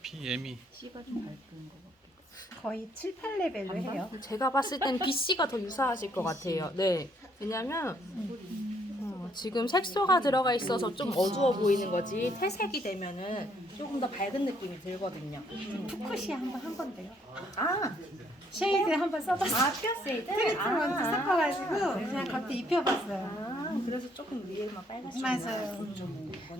BM이. C가 좀 밝은 거 같아. 거의 7, 8레벨로 해요. 제가 봤을 땐 BC가 더 유사하실 것 같아요. 네. 왜냐면 지금 색소가 들어가 있어서 좀 어두워 보이는 거지 태색이 되면은 조금 더 밝은 느낌이 들거든요. 푸크시아 한번 한 건데요. 아, 쉐이드 한번 써봤어요. 피어세이드? 트리트 먼저 섞어가지고 그냥 겉에 입혀봤어요. 그래서 조금 위에만 빨갛죠. 맞아요.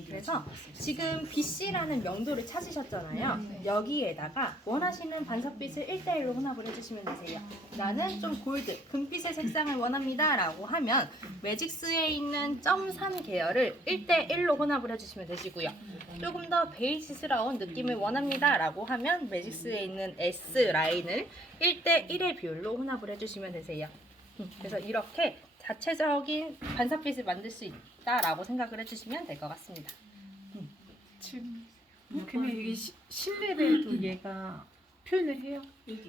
그래서 지금 BC라는 명도를 찾으셨잖아요. 여기에다가 원하시는 반사빛을 1대1로 혼합을 해주시면 되세요. 나는 좀 골드, 금빛의 색상을 원합니다 라고 하면 매직스에 있는 0.3 계열을 1대1로 혼합을 해주시면 되시고요. 조금 더 베이지스러운 느낌을 원합니다 라고 하면 매직스에 있는 S 라인을 1대1의 비율로 혼합을 해주시면 되세요. 그래서 이렇게 자체적인 반사빛을 만들 수 있다라고 생각을 해주시면 될 것 같습니다. 그러면 이게 10레벨도 얘가 표현을 해요?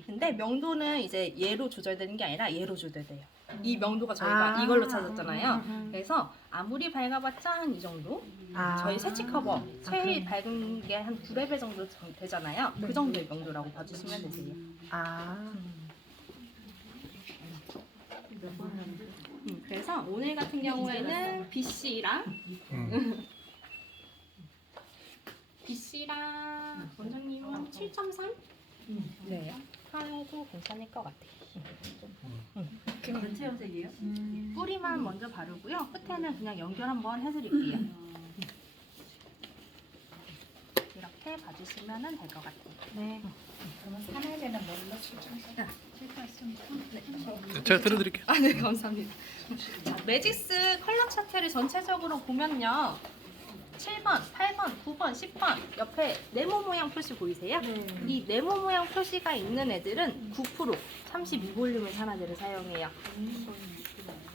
근데 명도는 이제 얘로 조절되는 게 아니라 얘로 조절돼요. 이 명도가 저희가 이걸로 찾았잖아요. 그래서 아무리 밝아봤자 한 이 정도? 저희 새치 커버 제일 밝은 게 한 9레벨 정도 되잖아요. 그 정도의 명도라고 봐주시면 되세요. 그래서 오늘 같은 경우에는 BC랑 BC랑 원장님은 7.3? 네. 해도 괜찮을 것 같아요. 전체 염색이에요? 뿌리만 먼저 바르고요. 끝에는 그냥 연결 한번 해드릴게요. 이렇게 봐주시면 될 것 같아요. 네. 그러면 3레벨은 뭘로 출전해요? 제가 들어드릴게요. 아, 네, 감사합니다. 자, 매직스 컬러 차트를 전체적으로 보면요. 7번, 8번, 9번, 10번 옆에 네모 모양 표시 보이세요? 네. 이 네모 모양 표시가 있는 애들은 9% 32볼륨의 산화제를 사용해요.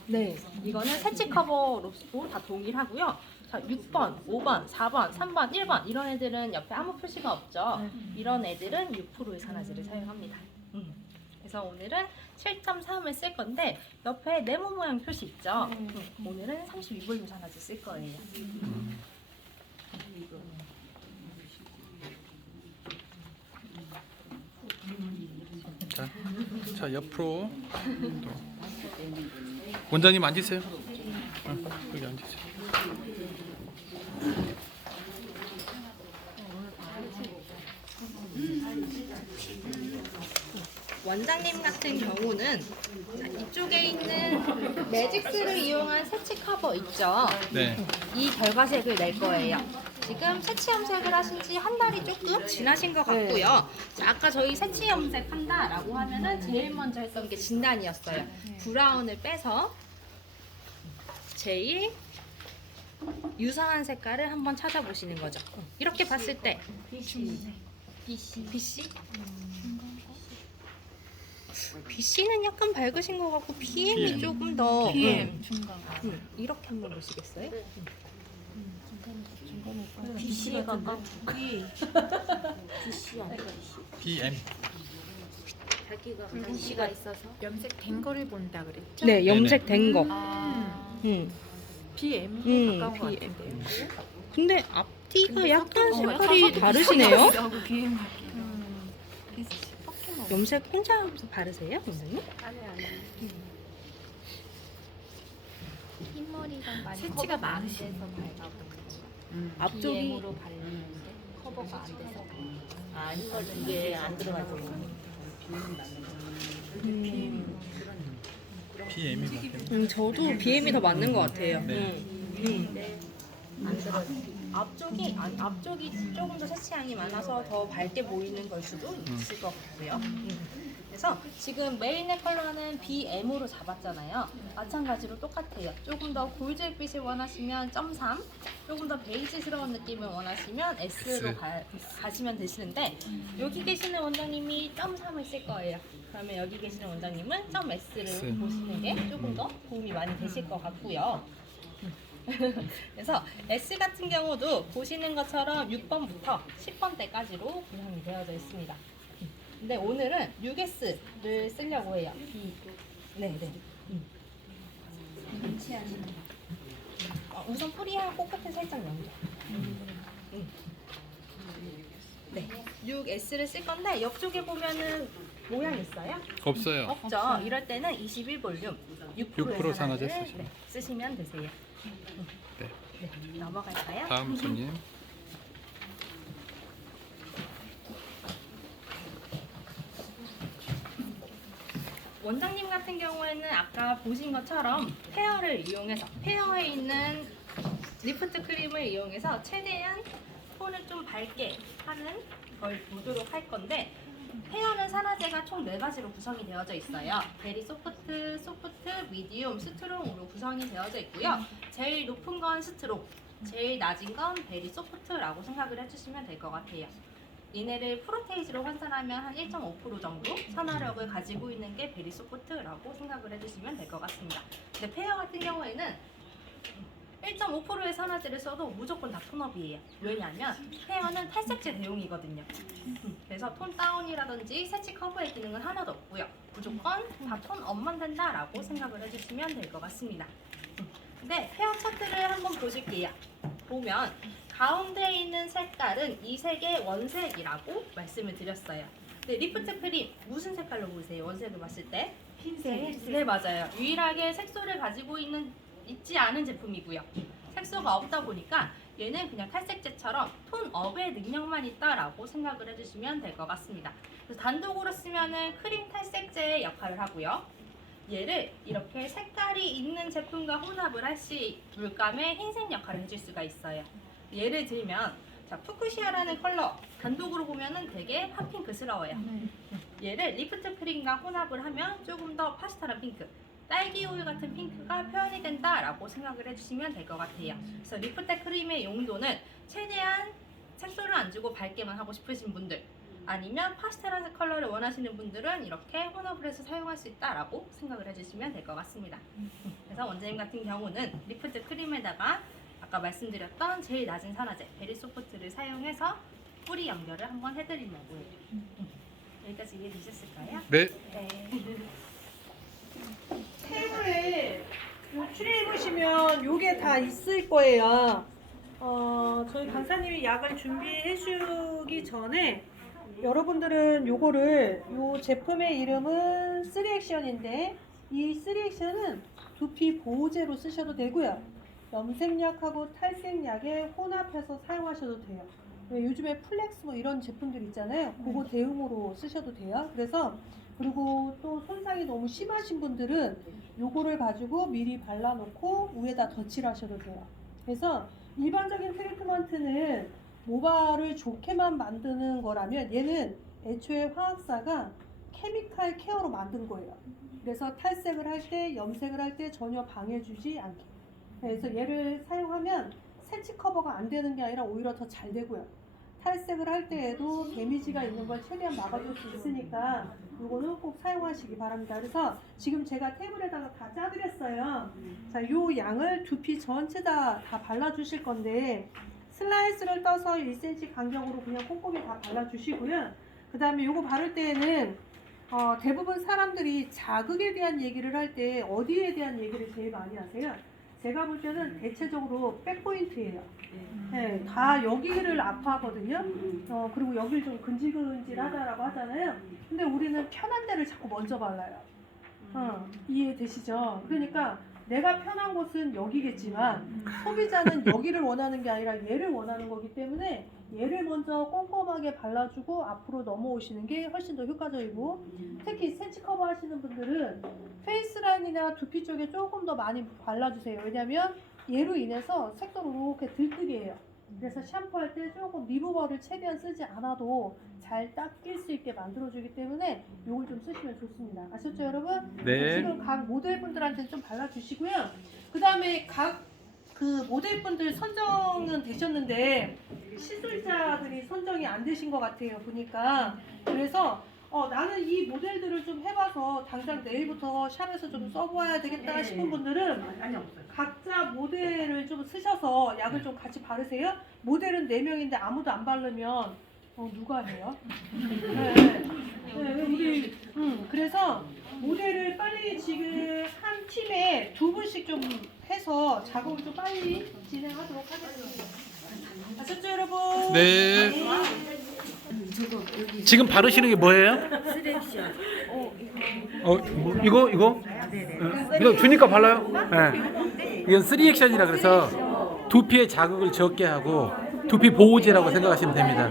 네, 이거는 세치 커버로도 다 동일하고요. 자, 6번, 5번, 4번, 3번, 1번 이런 애들은 옆에 아무 표시가 없죠. 이런 애들은 6%의 산화제를 사용합니다. 그래서 오늘은 7.3을 쓸 건데 옆에 네모 모양 표시 있죠. 오늘은 32볼륨 산화제 쓸 거예요. 자 옆으로 또. 원장님 앉으세요. 여기 앉으세요. 원장님 같은 경우는 자, 이쪽에 있는 매직스를 이용한 세치 커버 있죠. 네. 이 결과색을 낼 거예요. 지금 세치 염색을 하신 지 한 달이 조금 지나신 것 같고요. 자, 아까 저희 세치 염색 한다라고 하면은 제일 먼저 했던 게 진단이었어요. 브라운을 빼서 제일 유사한 색깔을 한번 찾아보시는 거죠. 이렇게 봤을 때 BC? BC는 약간 밝으신 것 같고 PM이 PM. 조금 더 중간. 이렇게 한번 보시겠어요? BC가 깍두기. BC 아니야? PM. 자기가 BC가 있어서. 염색된 거를 본다 그랬죠? 네, 염색된 거. 아, BM에 가까운 것 BM. 같은데. 근데 앞뒤가 약간 색깔이 다르시네요. BM. 염색 혼자 바르세요, 선생님? 흰머리가 많이 세치가 커버가 안 많으시네. 돼서 밝아도 앞쪽이 BM으로 바르는데 커버가 안 돼서 아 이걸 이게 안 들어가죠. PM이 맞겠네. 저도 BM이 더 맞는 것 같아요. 네. 안 들어요. 앞쪽이 조금 더 색채향이 많아서 더 밝게 보이는 걸 수도 있을 것 같고요. 그래서 지금 메인의 컬러는 BM으로 잡았잖아요. 마찬가지로 똑같아요. 조금 더 골드빛을 원하시면 0.3, 조금 더 베이지스러운 느낌을 원하시면 S로 S. 가시면 되시는데 여기 계시는 원장님이 0.3을 쓸 거예요. 그러면 여기 계시는 원장님은 .S를 S. 보시는 게 조금 더 도움이 많이 되실 것 같고요. 그래서 S 같은 경우도 보시는 것처럼 6번부터 10번대까지로 구성이 되어져 있습니다. 근데 오늘은 6S를 쓰려고 해요. 네네. 우선 뿌리하고 끝에 살짝 넘겨. 네, 6S를 쓸 건데 옆쪽에 보면은 모양 있어요? 없어요. 없죠. 이럴 때는 21볼륨 6%의 6% 산화제를 산화제 쓰시면 되세요. 네. 네, 넘어갈까요? 다음 손님. 원장님 같은 경우에는 아까 보신 것처럼 페어를 이용해서 페어에 있는 리프트 크림을 이용해서 최대한 톤을 좀 밝게 하는 걸 보도록 할 건데 페어는 산화제가 총 4가지로 구성이 되어져 있어요. 베리 소프트, 소프트, 미디움, 스트롱으로 구성이 되어져 있고요. 제일 높은 건 스트롱, 제일 낮은 건 베리 소프트라고 생각을 해주시면 될 것 같아요. 얘네를 프로테이지로 환산하면 한 1.5% 정도 산화력을 가지고 있는 게 베리 소프트라고 생각을 해주시면 될 것 같습니다. 근데 페어 같은 경우에는 1.5%의 산화제를 써도 무조건 다 톤업이에요. 왜냐하면 페어는 탈색제 대용이거든요. 그래서 톤 다운이라든지 세치 커버의 기능은 하나도 없고요. 무조건 다 톤업만 된다라고 생각을 해주시면 될 것 같습니다. 근데 페어 차트를 한번 보실게요. 보면 가운데에 있는 색깔은 이 색의 원색이라고 말씀을 드렸어요. 근데 리프트 크림 무슨 색깔로 보이세요? 원색을 봤을 때? 흰색. 네, 맞아요. 유일하게 색소를 가지고 있지 않은 제품이고요. 색소가 없다 보니까 얘는 그냥 탈색제처럼 톤업의 능력만 있다라고 생각을 해주시면 될 것 같습니다. 그래서 단독으로 쓰면은 크림 탈색제의 역할을 하고요. 얘를 이렇게 색깔이 있는 제품과 혼합을 할 시 물감의 흰색 역할을 해줄 수가 있어요. 예를 들면 자, 푸쿠시아라는 컬러 단독으로 보면은 되게 핫핑크스러워요. 얘를 리프트 크림과 혼합을 하면 조금 더 파스텔한 핑크, 딸기 우유 같은 핑크가 표현이 된다라고 생각을 해주시면 될 것 같아요. 그래서 리프텍 크림의 용도는 최대한 색소를 안 주고 밝게만 하고 싶으신 분들, 아니면 파스텔 컬러를 원하시는 분들은 이렇게 혼합을 해서 사용할 수 있다라고 생각을 해주시면 될 것 같습니다. 그래서 원장님 같은 경우는 리프트 크림에다가 아까 말씀드렸던 제일 낮은 산화제 베리소프트를 사용해서 뿌리 연결을 한번 해드리려고 해요. 여기까지 이해되셨을까요? 네. 네. 테이블에 추리해 보시면 요게 다 있을 거예요. 저희 강사님이 약을 준비해 주기 전에 여러분들은 요거를 요 제품의 이름은 3액션인데 이 3액션은 두피 보호제로 쓰셔도 되고요. 염색약하고 탈색약에 혼합해서 사용하셔도 돼요. 요즘에 플렉스 뭐 이런 제품들 있잖아요. 그거 대용으로 쓰셔도 돼요. 그래서 그리고 또 손상이 너무 심하신 분들은 요거를 가지고 미리 발라놓고 위에다 덧칠 하셔도 돼요. 그래서 일반적인 트리트먼트는 모발을 좋게만 만드는 거라면 얘는 애초에 화학사가 케미칼 케어로 만든 거예요. 그래서 탈색을 할 때, 염색을 할 때 전혀 방해주지 않게. 그래서 얘를 사용하면 세치 커버가 안 되는 게 아니라 오히려 더 잘 되고요. 탈색을 할 때에도 데미지가 있는 걸 최대한 막아줄 수 있으니까 이거는 꼭 사용하시기 바랍니다. 그래서 지금 제가 테이블에다가 다 짜드렸어요. 자, 요 양을 두피 전체 다 발라주실 건데 슬라이스를 떠서 1cm 간격으로 그냥 꼼꼼히 다 발라주시고요. 그 다음에 요거 바를 때에는 대부분 사람들이 자극에 대한 얘기를 할 때 어디에 대한 얘기를 제일 많이 하세요? 제가 볼 때는 대체적으로 백포인트예요. 네, 다 여기를 아파하거든요. 그리고 여기를 좀 근질근질하다라고 하잖아요. 근데 우리는 편한 데를 자꾸 먼저 발라요. 이해되시죠? 그러니까 내가 편한 곳은 여기겠지만 소비자는 여기를 원하는 게 아니라 얘를 원하는 거기 때문에 얘를 먼저 꼼꼼하게 발라주고 앞으로 넘어오시는 게 훨씬 더 효과적이고, 특히 센치 커버 하시는 분들은 페이스라인이나 두피 쪽에 조금 더 많이 발라주세요. 왜냐면 얘로 인해서 색도가 이렇게 들뜨게해요. 그래서 샴푸할 때 조금 리무버를 최대한 쓰지 않아도 잘 닦일 수 있게 만들어주기 때문에 이걸 좀 쓰시면 좋습니다. 아셨죠, 여러분? 네. 지금 각 모델분들한테는 좀 발라주시고요. 그 다음에 각 그 모델분들 선정은 되셨는데 시술자들이 선정이 안 되신 것 같아요, 보니까. 그래서 나는 이 모델들을 좀 해봐서 당장 내일부터 샵에서 좀 써봐야 되겠다 싶은 분들은 각자 모델을 좀 쓰셔서 약을 좀 같이 바르세요. 모델은 4명인데 아무도 안 바르면 누가 해요? 우리 그래서 모델을 빨리 지금 한 팀에 2분씩 좀 해서 작업을 좀 빨리 진행하도록 하겠습니다. 아셨죠, 여러분? 네. 지금 바르시는 게 뭐예요? 이거? 이거 주니까 발라요? 네. 이건 3액션이라 그래서 두피의 자극을 적게 하고 두피 보호제라고 생각하시면 됩니다.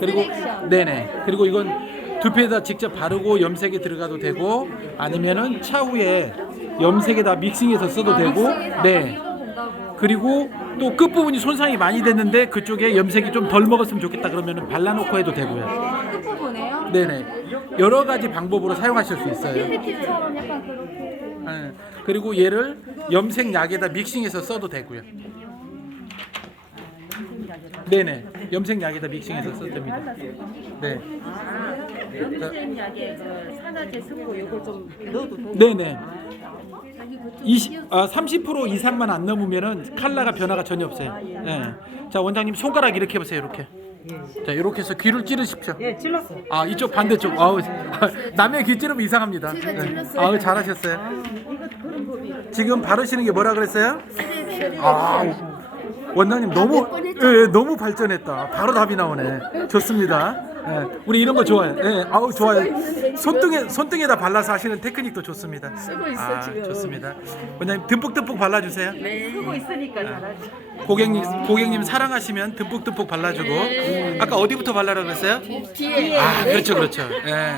그리고 네네. 그리고 이건 두피에다 직접 바르고 염색에 들어가도 되고 아니면은 차후에 염색에다 믹싱해서 써도 되고, 네. 그리고 또 끝부분이 손상이 많이 됐는데 그쪽에 염색이 좀 덜 먹었으면 좋겠다 그러면은 발라놓고 해도 되고요. 끝부분에요? 네네. 여러 가지 방법으로 사용하실 수 있어요. 팁처럼 약간 그렇게. 네. 그리고 얘를 염색약에다 믹싱해서 써도 되고요. 네네. 염색약에다 믹싱해서 써도 됩니다. 네. 염색약에 그 산화제 섞고 이걸 좀 넣어도 돼요? 네네. 30% 이상만 안 넘으면은 컬러가 변화가 전혀 없어요. 네. 자, 원장님 손가락 이렇게 해보세요. 이렇게. 자, 이렇게 해서 귀를 찌르십시오. 예, 찔렀어. 아, 이쪽 반대쪽. 아우, 남의 귀 찌르면 이상합니다. 네. 아우, 잘하셨어요. 지금 바르시는 게 뭐라 그랬어요? 아, 원장님 너무 너무 발전했다. 바로 답이 나오네. 좋습니다. 예, 우리 이런 거 좋아요. 예, 아우 좋아요. 손등에다 발라서 하시는 테크닉도 좋습니다. 쓰고 있어 지금. 좋습니다. 원장님 듬뿍듬뿍 발라주세요. 네. 쓰고 있으니까 잘하지. 고객님 사랑하시면 듬뿍듬뿍 발라주고. 아까 어디부터 발라라 그랬어요? 뒤에. 아, 그렇죠. 예.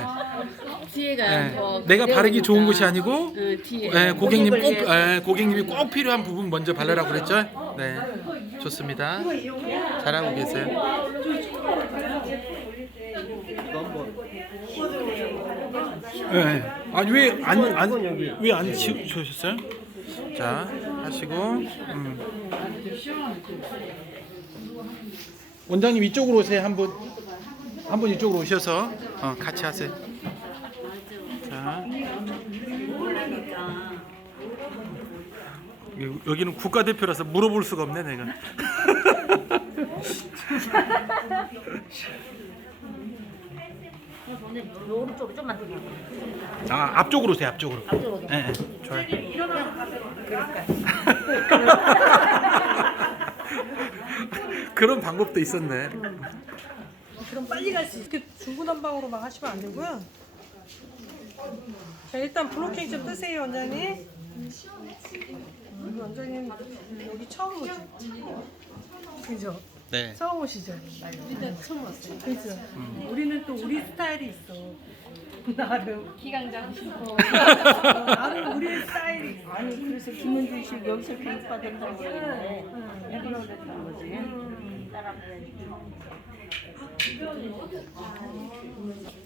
뒤에가 예. 뭐 내가 바르기 좋은 곳이 아니고 뒤에. 예, 고객님이 꼭 필요한 부분 먼저 바르라고 그랬죠? 네, 좋습니다. 잘하고 계세요. 네. 아니 왜안 치우셨어요? 자 하시고 원장님 이쪽으로 오세요. 한분 이쪽으로 오셔서 같이 하세요. 자 여기는 국가대표라서 물어볼 수가 없네 내가. 오른쪽으로 좀만 더. 아 앞쪽으로 오세요. 앞쪽으로. 네, 좋아요. 그런 방법도 있었네. 그럼 빨리 갈 수 있게 중구난방으로 막 하시면 안 되고요. 자, 일단 블로킹 좀 뜨세요, 원장님. 원장님 여기 처음 오죠? 그죠? 네. 처음 오시죠? 일단 처음 왔어요. 그죠? 우리는 또 우리 스타일이 있어. 나름 기강장 싶어. 나름 우리 스타일이 있어. 아니 그래서 김은준 씨 여기서 교육받았다고 했는데 여기로 오랬다는 거지.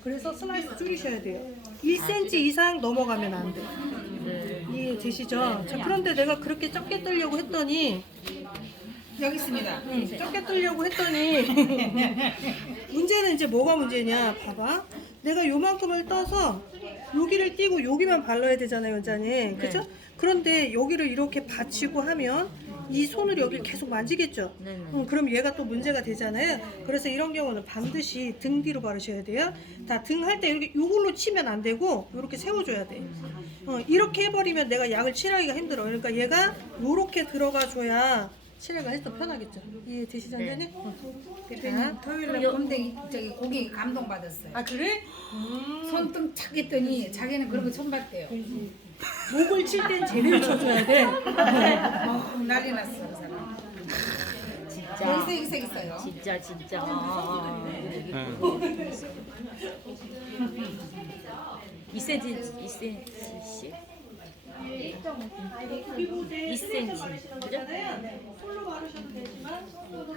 그래서 슬라이스 줄이셔야 돼요. 1cm 이상 넘어가면 안 돼. 이해되시죠? 자, 그런데 내가 그렇게 적게 뜨려고 했더니 여기 있습니다. 적게 뜨려고 했더니 문제는 이제 뭐가 문제냐? 봐봐. 내가 요만큼을 떠서 여기를 띄고 여기만 발라야 되잖아요, 원장님. 그죠? 그런데 여기를 이렇게 받치고 하면 이 손으로 여기를 계속 만지겠죠? 그럼 얘가 또 문제가 되잖아요. 그래서 이런 경우는 반드시 등 뒤로 바르셔야 돼요. 다 등 할 때 이렇게 요걸로 치면 안 되고 이렇게 세워줘야 돼. 이렇게 해버리면 내가 약을 칠하기가 힘들어. 그러니까 얘가 요렇게 들어가줘야 칠하기가 해서 편하겠죠. 이해되시죠, 원장님? 자. 토요일날 곰댕이 저기 고객이 감동받았어요. 아 그래? 손등 착 했더니 자기는 그런 거 처음 봤대요. 목을 칠 땐 제대로 쳐줘야 돼. 난리 났어 그 사람. 진짜. 색 있어요. 진짜. 이 cm 2cm씩? 2cm. 그죠? 솔로 바르셔도 되지만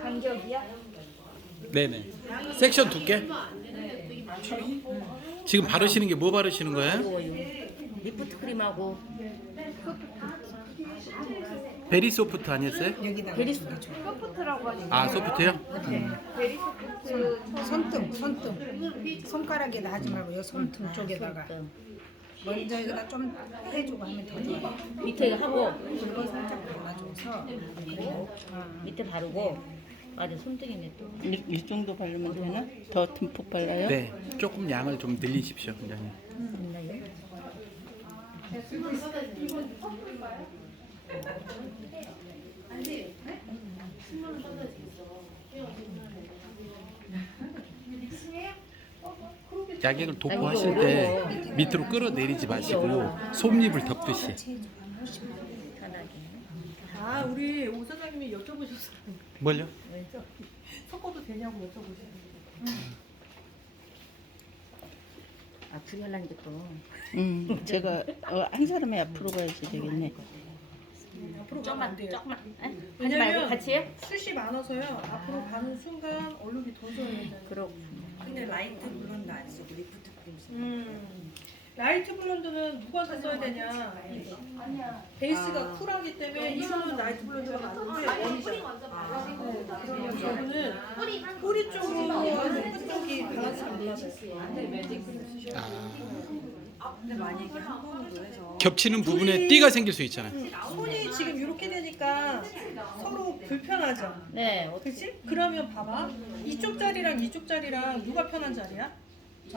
간격이야? 네네. 섹션 두께. 지금 바르시는 게 뭐 바르시는 거예요? 리프트 크림하고 베리 소프트 아니었어요? 여기다가 소프트라고 하지. 아 소프트요? 손등 손가락에다 하지 말고 요 손등 쪽에다가 먼저 여기다 좀 해주고 하면 더 좋아. 밑에 하고 그리고 살짝 발라줘서 밑에 바르고 맞아 손등이네 또. 이 정도 바르면 되나? 더 듬뿍 발라요? 네. 조금 양을 좀 늘리십시오, 원장님. 됐나요? 약액을 도포하실 때 밑으로 끌어내리지 마시고 솜잎을 덮듯이. 아 우리 오 사장님이 여쭤보셨어요. 뭘요? 섞어도 되냐고 여쭤보셨어요. 아프게 하려니까 또. 제가 한 사람이 앞으로 가야지 되겠네. 앞으로 가면 안 돼요. 조금만. 하지 말고 왜냐면 같이 해? 숱이 많아서요. 앞으로 가는 순간 얼룩이 더 져야 되잖아요. 그럼. 근데 라이트 블론드 안 쓰고 리프트 크림 쓰고. 라이트 블론드는 누구한테 써야 되냐? 베이스가 쿨하기 때문에 이거는 라이트 블론드가 맞는데 그러면 이거는 뿌리 쪽으로 끝 쪽이 밸런스 안 맞아요. 근데 만약에 한 번으로 해서 겹치는 부분에 띠가 생길 수 있잖아요. 손이 지금 이렇게 되니까 서로 불편하죠. 네. 그치? 그러면 봐봐. 이쪽 자리랑 이쪽 자리랑 누가 편한 자리야?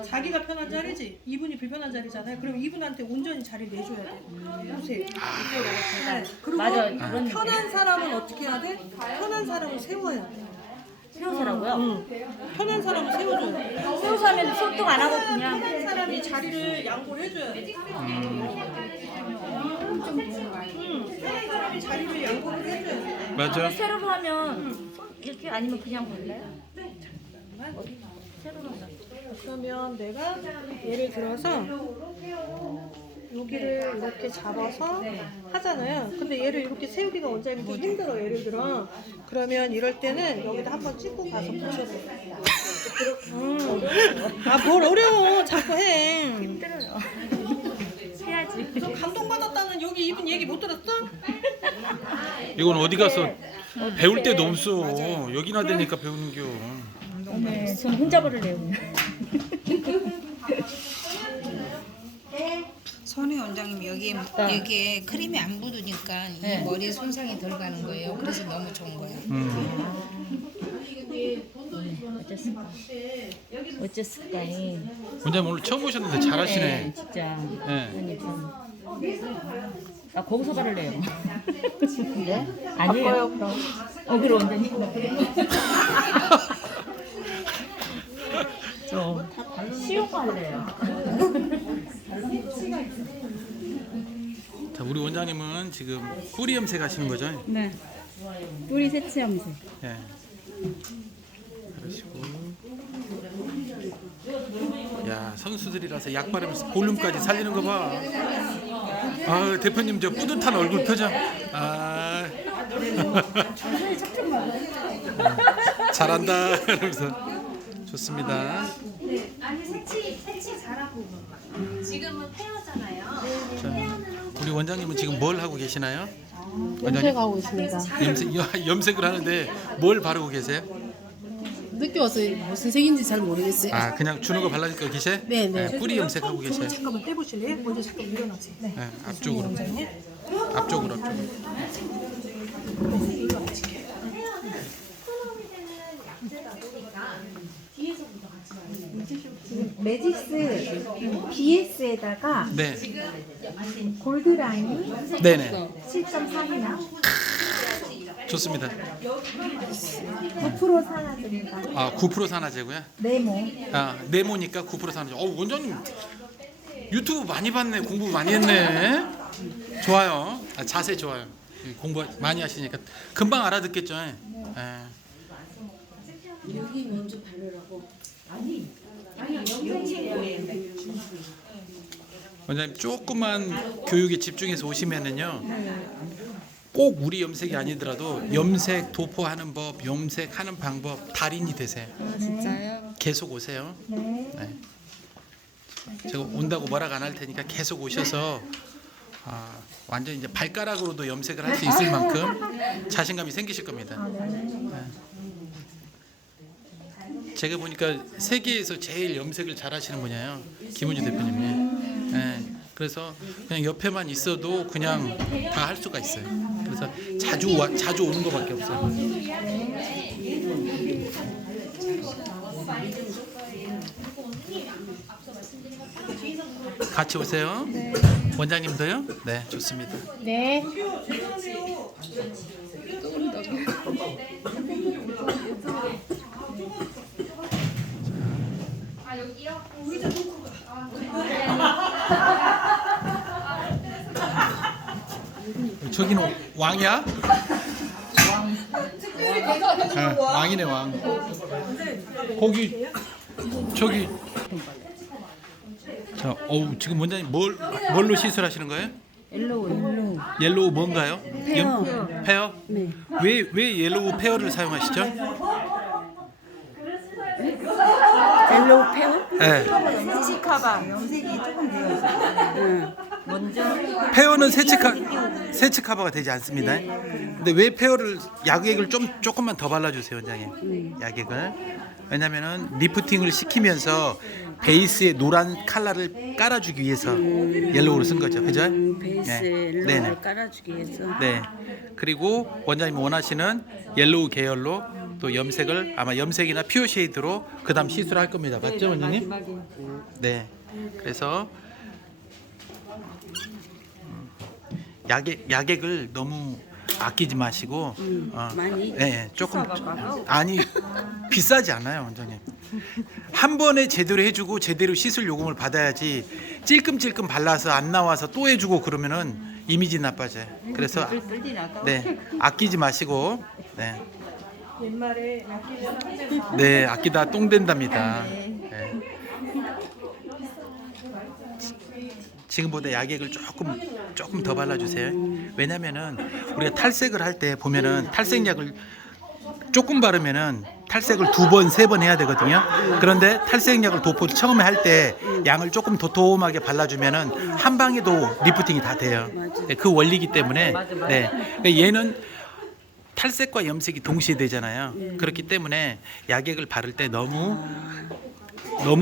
자기가 편한 자리지. 이분이 불편한 자리잖아요. 그럼 이분한테 온전히 자리 내줘야 돼. 보세요. 네. 그리고 맞아, 그런 편한 사람은 어떻게 해야 돼? 편한 사람은 세워야 돼. 세워서라고요? 편한 사람은 세워줘야 돼. 세워서 하면 손등 안 하고 그냥. 편한 사람이 자리를 양보를 해줘야 돼. 편한 사람이 자리를 양보를 해줘야 돼. 맞아. 세로로 하면 이렇게 아니면 그냥 발라요? 세로로 한다. 그러면 내가 예를 들어서 여기를 이렇게 잡아서 하잖아요. 근데 얘를 이렇게 세우기가 원장님이 좀 힘들어. 예를 들어. 그러면 이럴 때는 여기다 한번 찍고 가서 붙여줘요. 아, 뭘 어려워. 자꾸 해. 힘들어요. 얘기 못 들었어? 이건 어디 가서 배울 데도 없어. 여기나 되니까 배우는겨. 네, 전 혼자 버릴래요. 손혜 원장님 여기에 크림이 안 묻으니까 이 머리에 손상이 덜 가는 거예요. 그래서 너무 좋은 거예요. 어쨌을까? 원장님 오늘 처음 오셨는데 잘하시네. 진짜. 네. 아 거기서 바를래요. 네? 아니에요. 그럼. 그럼 원장님. 저 쉬운 거 할래요. 자, 우리 원장님은 지금 뿌리 염색 하시는 거죠? 네. 뿌리 세치 염색. 예. 그러시고. 야, 선수들이라서 약 바르면서 볼륨까지 살리는 거 봐. 아, 대표님 저 뿌듯한 얼굴 표정. 아. 잘한다. 이러면서 좋습니다. 아니 새치 잘하고 지금은 페어잖아요. 자, 우리 원장님은 지금 뭘 하고 계시나요? 염색하고 있습니다. 염색을 하는데 뭘 바르고 계세요? 늦게 와서 무슨 색인지 잘 모르겠어요. 아, 그냥 주는 거 발라줄 계세요? 네, 네. 네, 뿌리 염색하고 계세요. 잠깐만 떼보실래요? 먼저 잠깐 일어나세요. 네. 네, 앞쪽으로. 앞쪽으로. 매직스 BS에다가 네. 골드라인이 네네. 7.4이나 좋습니다. 9% 산화제입니다. 아, 9% 산화제고요. 네모. 아, 네모니까 9% 산화제. 원장님 유튜브 많이 봤네. 공부 많이 했네. 좋아요. 아, 자세 좋아요. 공부 많이 하시니까 금방 알아듣겠죠. 예. 여기 먼저 바르라고. 원장님 조금만 교육에 집중해서 오시면은요. 꼭 우리 염색이 아니더라도 염색 도포하는 법, 염색하는 방법 달인이 되세요. 진짜요? 계속 오세요. 네. 제가 온다고 뭐라고 안 할 테니까 계속 오셔서 완전 이제 발가락으로도 염색을 할 수 있을 만큼 자신감이 생기실 겁니다. 네. 제가 보니까 세계에서 제일 염색을 잘하시는 분이에요. 김은주 대표님이. 네. 그래서 그냥 옆에만 있어도 그냥 다 할 수가 있어요. 그래서 자주 오는 것밖에 없어요. 같이 오세요. 원장님도요? 네, 좋습니다. 네. 아 여기요? 저기는 왕이야? 네, 왕이네 왕. 거기 저기. 자, 지금 원장님 뭘로 시술하시는 거예요? 옐로우 뭔가요? 페어. 네. 왜 옐로우 페어를 사용하시죠? 옐로우 페어? 네. 세치카바 염색이 조금 되어 있어요. 먼저 페어는 세치 커버가 되지 않습니다. 근데 왜 페어를 약액을 조금만 더 발라주세요, 원장님. 약액을. 왜냐면은 리프팅을 시키면서 베이스에 노란 컬러를 깔아주기 위해서 옐로우를 쓴 거죠, 그죠? 베이스에 옐로우를 네네. 깔아주기 위해서. 네. 그리고 원장님이 원하시는 옐로우 계열로 또 염색을 아마 염색이나 퓨어 쉐이드로 그다음 시술할 겁니다. 맞죠, 원장님? 네. 그래서 약액을 너무 아끼지 마시고 많이? 네, 조금 아니 비싸지 않아요, 원장님. 한 번에 제대로 해주고 제대로 시술 요금을 받아야지 찔끔찔끔 발라서 안 나와서 또 해주고 그러면은 이미지 나빠져요. 그래서 네, 아끼지 마시고 네. 옛말에 아끼다 네, 아끼다 똥 된답니다. 네. 지금보다 약액을 조금 더 발라주세요. 왜냐면은 우리가 탈색을 할 때 보면은 탈색약을 조금 바르면은 탈색을 2번, 3번 해야 되거든요. 그런데 탈색약을 도포를 처음에 할 때 양을 조금 도톰하게 발라주면은 한 방에도 리프팅이 다 돼요. 네, 그 원리이기 때문에 네, 얘는 탈색과 염색이 동시에 되잖아요. 그렇기 때문에 약액을 바를 때 너무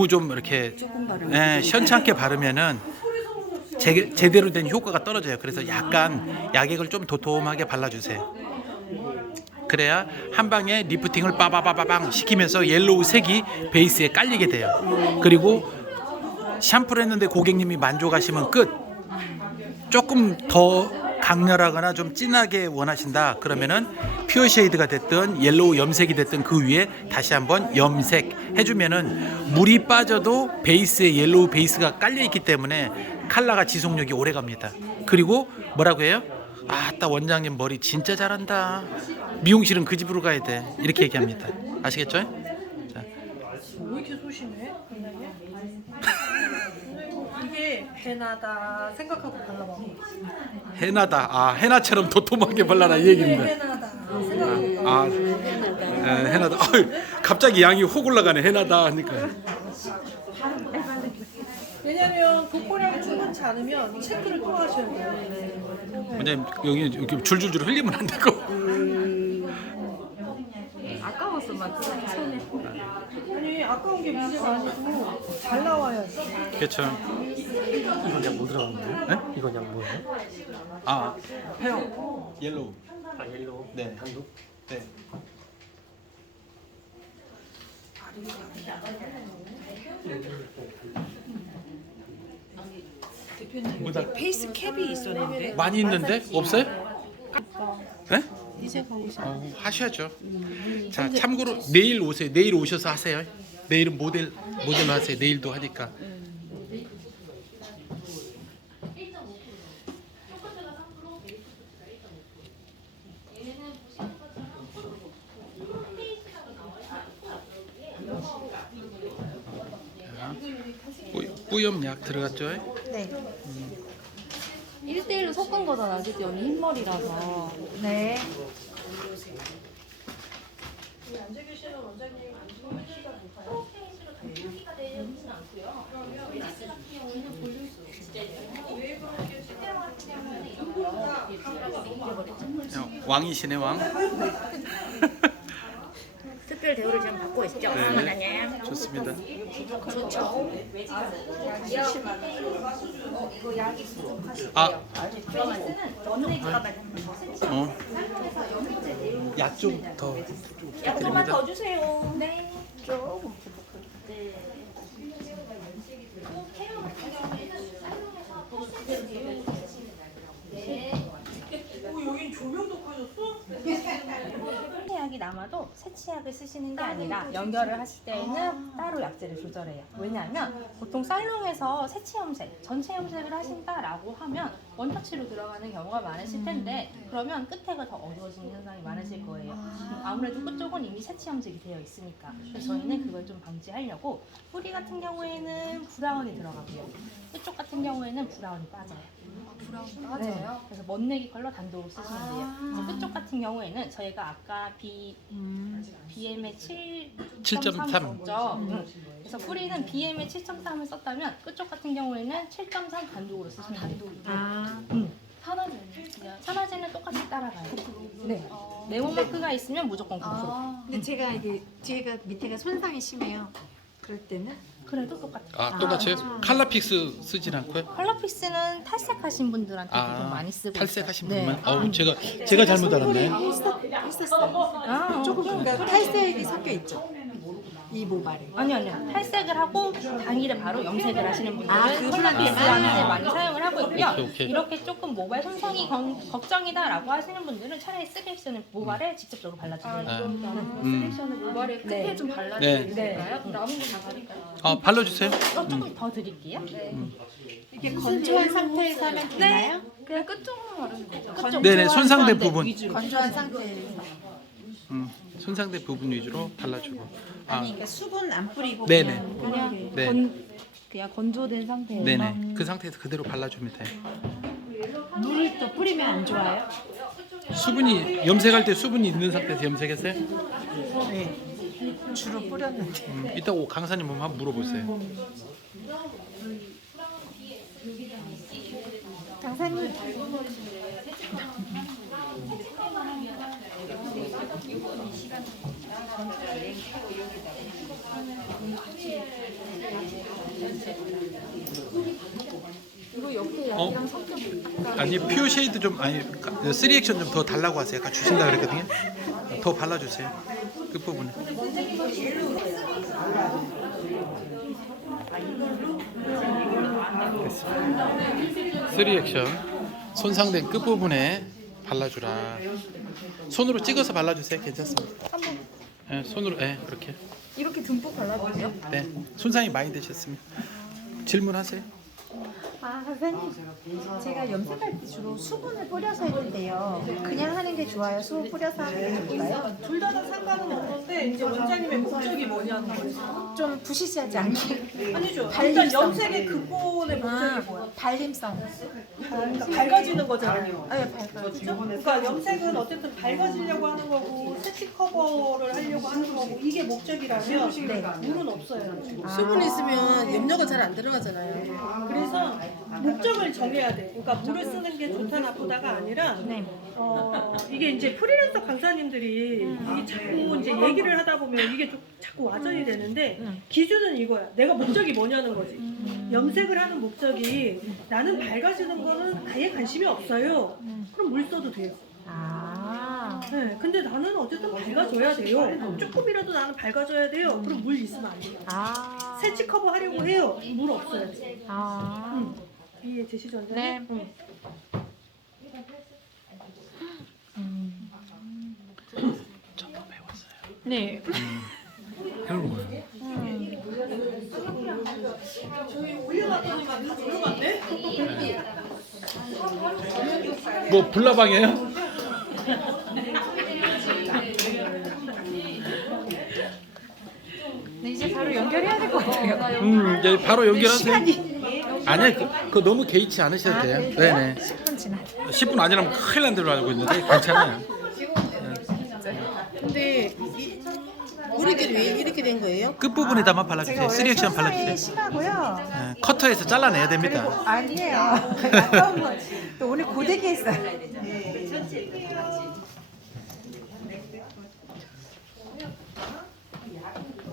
좀 이렇게 시원찮게 바르면은 제대로 된 효과가 떨어져요. 그래서 약간 약액을 좀 도톰하게 발라주세요. 그래야 한 방에 리프팅을 빠바바바방 시키면서 옐로우 색이 베이스에 깔리게 돼요. 그리고 샴푸를 했는데 고객님이 만족하시면 끝. 조금 더 강렬하거나 좀 진하게 원하신다 그러면은 퓨어 쉐이드가 됐든 옐로우 염색이 됐든 그 위에 다시 한번 염색 해주면은 물이 빠져도 베이스에 옐로우 베이스가 깔려 있기 때문에 컬러가 지속력이 오래 갑니다. 그리고 뭐라고 해요? 아따 원장님 머리 진짜 잘한다. 미용실은 그 집으로 가야 돼. 이렇게 얘기합니다. 아시겠죠? 자. 왜 이렇게 소심해? 이게 해나다 생각하고 발라봐. 해나다. 아 해나처럼 도톰하게 발라라 이 얘기입니다. 해나다 생각하고. 아 해나다. 갑자기 양이 혹 올라가네. 해나다 하니까. 왜냐면 도포량이 충분치 않으면 체크를 또 하셔야 돼요. 원장님 여기 줄줄줄 흘리면 안 되고. 아까웠어 막 처음에. 아니 아까운 게 문제가 아니고 잘 나와야지. 그렇죠. 이건 약 뭐 들어간 거예요? 네? 이건 약 뭐예요? 아 헤어 옐로우. 아 옐로우 네. 단독? 네. 뭐다? 페이스 캡이 있었는데. 많이 있는데 없어요? 네? 이제 가고 싶어. 하셔야죠. 자 참고로 내일 오세요. 내일 오셔서 하세요. 내일은 모델로 하세요. 내일도 하니까. 뿌염약 들어갔죠? 네. 1대1로 섞은 거잖아. 아직도 여기 흰머리라서. 네. 앉아 계시는 원장님 왕이시네 왕. 특별 대우를 지금 받고 있죠. 네, 좋습니다. 아, 약 좀 더 부탁드립니다. 주세요. 네. 조금. 여긴 조명도 켜졌어? 치약이 남아도 새 치약을 쓰시는 게 아니라 연결을 하실 때에는 따로 약재를 조절해요. 왜냐하면 보통 살롱에서 새치 염색, 전체 염색을 하신다라고 하면 원터치로 들어가는 경우가 많으실 텐데 그러면 끝에가 더 어두워지는 현상이 많으실 거예요. 아무래도 끝쪽은 이미 새치 염색이 되어 있으니까. 그래서 저희는 그걸 좀 방지하려고 뿌리 같은 경우에는 브라운이 들어가고요. 끝쪽 같은 경우에는 브라운이 빠져요. 맞아요. 네, 그래서 멋내기 컬러 단독으로 쓰시면 돼요. 그래서 끝쪽 같은 경우에는 저희가 아까 BM의 7.3죠. 그래서 뿌리는 BM의 7.3을 썼다면 끝쪽 같은 경우에는 7.3 단독으로 쓰시면 돼요. 산화제는 똑같이 따라가요. 네. 네모 마크가 있으면 무조건 9%. 근데 제가 밑에가 손상이 심해요. 그럴 때는 그래도 똑같아요. 아 똑같이 칼라픽스 쓰진 않고요. 컬러픽스는 탈색하신 분들한테 좀 많이 쓰고 탈색하신 있어요. 분만. 제가 잘못 알았네. 했었어요. 조금 그러니까 탈색이 섞여 있죠. 이 모발에. 아니요. 탈색을 하고 당일에 바로 염색을 하시는 분들은 그 컬러픽스라는 걸 많이 사용을 하고 있고요. 오케이. 이렇게 조금 모발 손상이 걱정이다라고 하시는 분들은 차라리 쓰레기션을 모발에 직접적으로 발라주세요. 셀렉션을 모발에 끝에 네. 좀 네. 발라주면 될까요? 남은 거 다 다릴까요? 발라주세요. 조금 더 드릴게요. 이게 건조한 상태에서 하면 되나요? 그냥 끝쪽으로 바르면 되죠. 네네 손상된 부분. 건조한 상태에서. 손상된 부분 위주로 발라주고. 그러니까 수분 안 뿌리고 네네. 그냥 네. 그냥 건조된 상태에서. 네네. 그 상태에서 그대로 발라주면 돼요. 물을 또 뿌리면 안 좋아요? 수분이 염색할 때 수분이 있는 상태에서 염색했어요? 네. 주로 뿌렸는데. 이따 강사님 한번 물어보세요. 강사님. 아니 퓨어 쉐이드 좀 아니 3액션 좀 더 달라고 하세요. 아까 주신다 그랬거든요. 더 발라주세요. 끝부분에. 됐습니다. 3액션 손상된 끝부분에 발라주라. 손으로 찍어서 발라주세요. 괜찮습니다. 네, 손으로 그렇게. 이렇게 듬뿍 발라도 돼요? 네, 손상이 많이 되셨습니다. 질문하세요. 아, 선생님. 제가 염색할 때 주로 수분을 뿌려서 해준대요. 그냥 하는 게 좋아요? 수분 뿌려서 하는 게 좋아요? 둘 다 상관은 없는데 이제 원장님의 목적이 뭐냐는 거예요. 좀 부시시하지 않게. 아니죠. 일단 발림성. 염색의 근본의 목적이 뭐야? 발림성. 그러니까 밝아지는 거잖아요. 네, 밝아요. 그죠? 그러니까 염색은 어쨌든 밝아지려고 하는 거고 세치 커버를 하려고 하는 거고 이게 목적이라면 물은 없어요. 수분이 있으면 염료가 잘 안 들어가잖아요. 그래서 목적을 정해야 돼. 그러니까 물을 쓰는 게 좋다 나쁘다가 아니라 이게 이제 프리랜서 강사님들이 이게 자꾸 이제 얘기를 하다 보면 이게 좀 자꾸 와전이 되는데 기준은 이거야. 내가 목적이 뭐냐는 거지. 염색을 하는 목적이 나는 밝아지는 거는 아예 관심이 없어요. 그럼 물 써도 돼요. 네, 근데 나는 어쨌든 밝아져야 돼요. 조금이라도 나는 밝아져야 돼요. 그럼 물 있으면 안 돼요. 세치 커버 하려고 해요. 물 없어야지. 이해되시죠? 원장님? 네. 저도 배웠어요. 네. 배운 거예요. 저희 올려놨더니만 다 들어갔네? 뭐 불나방이에요? 네, 이제 바로 연결해야 될 것 같아요. 이제 바로 연결하세요. 시간이. 아니야, 그거 너무 개의치 않으셔도 돼요. 네네. 10분 지났. 10분 안이라면 큰일 난 대로 알고 있는데 괜찮아요. 근데 머리결이 왜 이렇게 된 거예요? 끝부분에다만 발라주세요. 3액션 발라주세요. 심하고요. 네, 커터에서 잘라내야 됩니다. 아니에요. 아까운 건 또 오늘 고데기 했어요.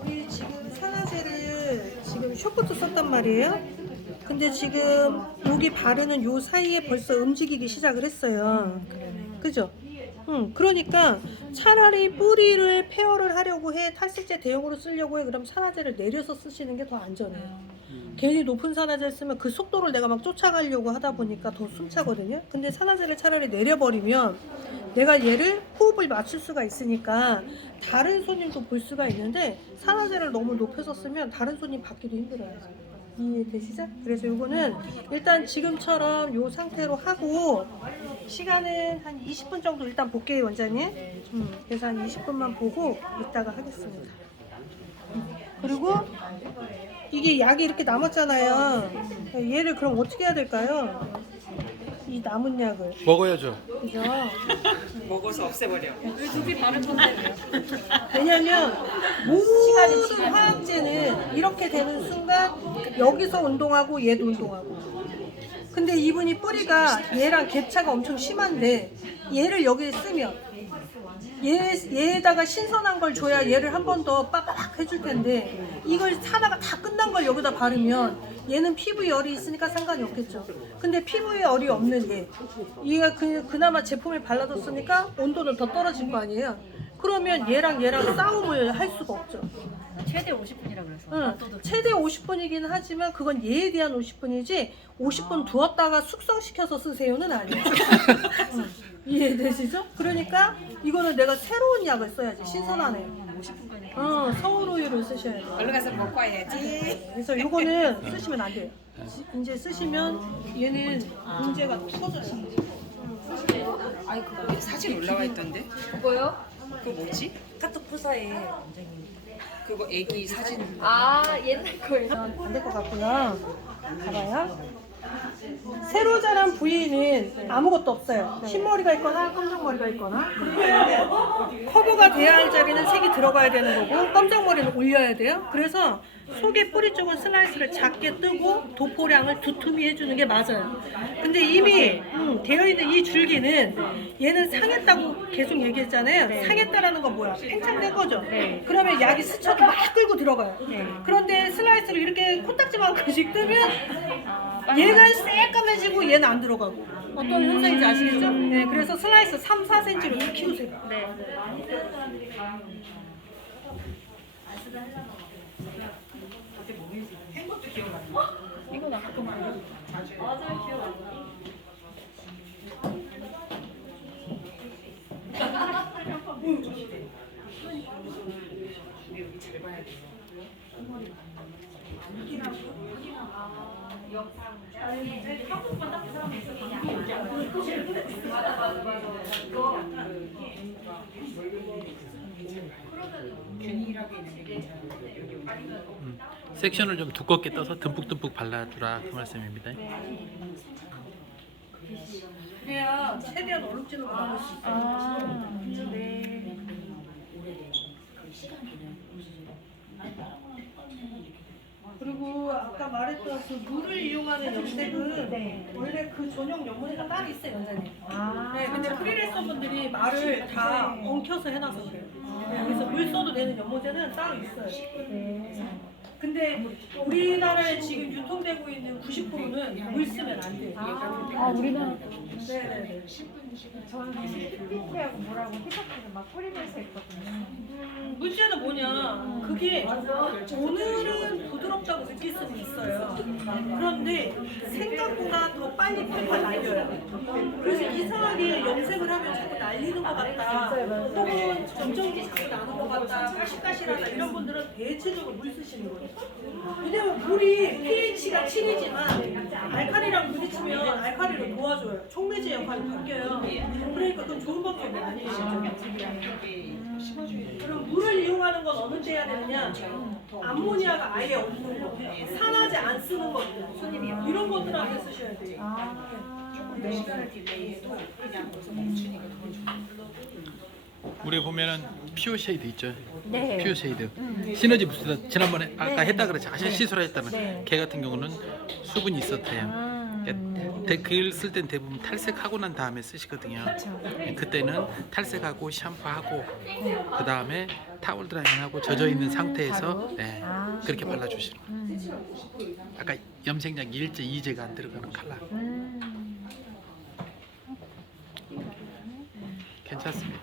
우리 지금 산화제를 지금 쇼부터 썼단 말이에요. 근데 지금 여기 바르는 요 사이에 벌써 움직이기 시작을 했어요. 그죠? 그러니까 차라리 뿌리를 페어를 하려고 해, 탈색제 대용으로 쓰려고 해, 그럼 산화제를 내려서 쓰시는 게 더 안전해요. 괜히 높은 산화제를 쓰면 그 속도를 내가 막 쫓아가려고 하다 보니까 더 숨차거든요. 근데 산화제를 차라리 내려버리면 내가 얘를 호흡을 맞출 수가 있으니까 다른 손님도 볼 수가 있는데 산화제를 너무 높여서 쓰면 다른 손님 받기도 힘들어요. 이해되시죠? 그래서 요거는 일단 지금처럼 요 상태로 하고 시간은 한 20분 정도 일단 볼게요, 원장님. 그래서 한 20분만 보고 이따가 하겠습니다. 그리고 이게 약이 이렇게 남았잖아요. 얘를 그럼 어떻게 해야 될까요? 이 남은 약을. 먹어야죠. 그죠? 먹어서 없애버려. 왜냐면 모든 화학제는 이렇게 되는 순간 여기서 운동하고 얘도 운동하고. 근데 이분이 뿌리가 얘랑 갭차가 엄청 심한데 얘를 여기에 쓰면 얘에다가 신선한 걸 줘야 얘를 한 번 더 빡빡 해줄 텐데 이걸 사다가 다 끝난 걸 여기다 바르면 얘는 피부에 열이 있으니까 상관이 없겠죠. 근데 피부에 열이 없는 얘가 그나마 제품을 발라줬으니까 온도는 더 떨어질 거 아니에요. 그러면 얘랑 싸움을 할 수가 없죠. 최대 50분이라 그래서. 응, 최대 50분이긴 하지만 그건 얘에 대한 50분이지 50분 두었다가 숙성시켜서 쓰세요는 아니에요. 응, 이해되시죠? 그러니까 이거는 내가 새로운 약을 써야지. 신선한 애. 서울우유를 쓰셔야 돼요. 얼른 가서 먹고 와야지. 그래서 이거는 쓰시면 안 돼요. 이제 쓰시면 얘는 문제가 터져요. 아니 그거 사진 올라와 있던데. 뭐요? 그거 뭐지? 카톡 프사에 원장님. 그거 애기 사진. 아, 옛날 거예요. 안 될 것 같고요. 가봐요. 새로 자란 부위는 아무것도 없어요. 흰머리가 있거나 검정머리가 있거나. 커버가 돼야 할 자리는 색이 들어가야 되는 거고 검정머리는 올려야 돼요. 그래서 속에 뿌리 쪽은 슬라이스를 작게 뜨고 도포량을 두툼히 해주는 게 맞아요. 근데 이미 되어 있는 이 줄기는 얘는 상했다고 계속 얘기했잖아요. 상했다라는 건 뭐야? 팽창된 거죠. 그러면 약이 스쳐도 막 끌고 들어가요. 그런데 슬라이스를 이렇게 코딱지만큼씩 뜨면 얘는 새까매지고 얘는 안 들어가고. 어떤 현상인지 아시겠죠? 네, 그래서 슬라이스 3, 4cm로 좀 키우세요. 이건 아까 말한 섹션을 좀 두껍게 떠서 듬뿍듬뿍 발라주라 그 말씀입니다. 그래야 최대한 얼룩진으로 막을 수 있어요. 네. 그리고 아까 말했던 그 물을 이용하는 염색은 원래 그 전용 연문이가 따로 있어요, 원장님. 네, 근데 프리랜서 분들이 말을 다 엉켜서 해놔서 그래요. 그래서 물 써도 되는 연모제는 따로 있어요. 근데 우리나라에 지금 유통되고 있는 90%는 물 쓰면 안 돼요. 우리나라 네네네. 저는 PPT하고 뭐라고 히바키를 막 뿌리면서 했거든요. 문제는 뭐냐, 그게 오늘은 부드럽다고 느낄 수는 있어요. 그런데 생각보다 더 빨리 펄펄 날려요. 그래서 이상하게 염색을 하면 자꾸 날리는 것 같다, 혹은 점정기 자꾸 나는 것 같다, 가시가시하다, 이런 분들은 대체적으로 물 쓰시는 거예요. 왜냐면 물이 pH가 7이지만 알칼리랑 부딪히면 알칼리로 도와줘요. 촉매제 역할이 바뀌어요. 그러니까 그건 좋은 방법이 아니에요. 그럼 물을 이용하는 건 어느 때 해야 되느냐? 암모니아가 아예 없는 거, 산화제 안 쓰는 것들, 이런 것들한테 쓰셔야 돼요. 조금 시간을 딜레이해도 그냥 멈추니까 더 좋아요. 우리 보면은 피오 쉐이드 있죠. 네. 피오 쉐이드. 시너지 부스다 지난번에 아까 했다 그랬지. 아시 시술을 했다면 걔 같은 경우는 수분이 있어도 돼요. 그걸 쓸 땐 대부분 탈색하고 난 다음에 쓰시거든요. 그때는 탈색하고 샴푸하고 그 다음에 타월 드라이하고 젖어 있는 상태에서 그렇게 발라주시는 거예요. 아까 염색약 1제, 2제가 안 들어가는 컬러. 괜찮습니다.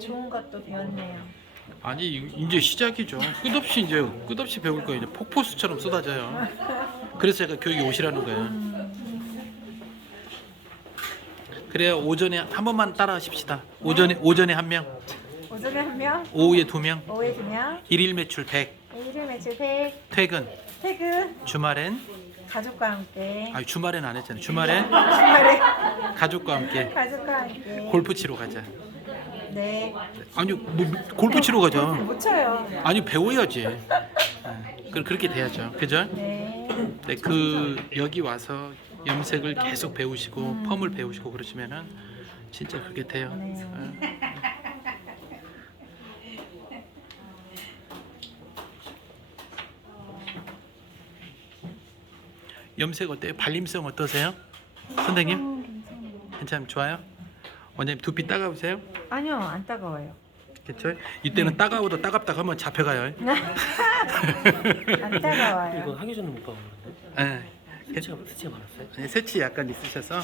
좋은 것도 배웠네요. 아니 이제 시작이죠. 끝없이 배울 거예요. 이제 폭포수처럼 쏟아져요. 그래서 제가 교육에 오시라는 거예요. 그래야 오전에 한 번만 따라 하십시다. 오전에 한 명, 오전에 한 명, 오후에 2명, 오후에 2명, 일일 매출 100, 일일 매출 100, 퇴근, 퇴근, 주말엔 가족과 함께, 아니 주말엔 안 했잖아요. 주말엔 주말에 가족과 함께 가족과 함께. 골프 치러 가자. 네. 아니 뭐 골프 치러 가자. 못 쳐요. 아니 배워야지. 그렇게 돼야죠. 그죠? 네. 네, 그 여기 와서 염색을 계속 배우시고 펌을 배우시고 그러시면은 진짜 그렇게 돼요. 염색 어때요? 발림성 어떠세요? 선생님? 괜찮으면 좋아요? 원장님 두피 따가우세요? 아니요, 안 따가워요. 그렇죠? 이때는 따가워도 따갑다 하면 잡혀가요. 안 따가워요. 이거 하기 전에 못 봐봤는데. 세치가 많았어요? 네, 세치 약간 있으셔서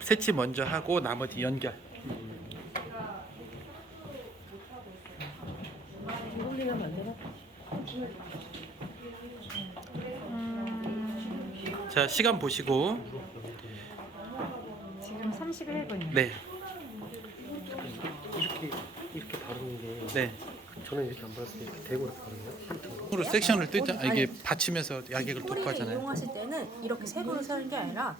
세치 먼저 하고 나머지 연결. 자 시간 보시고 지금 31분이요. 네. 이렇게 바르는 게 네. 저는 이렇게 안 발랐을 때 이렇게 대고 이렇게 바르는 거예요? 으로 섹션을 뜨자 이게 받치면서 약액을 뿌리를 도포하잖아요. 이용하실 때는 이렇게 세로로 서는 게 아니라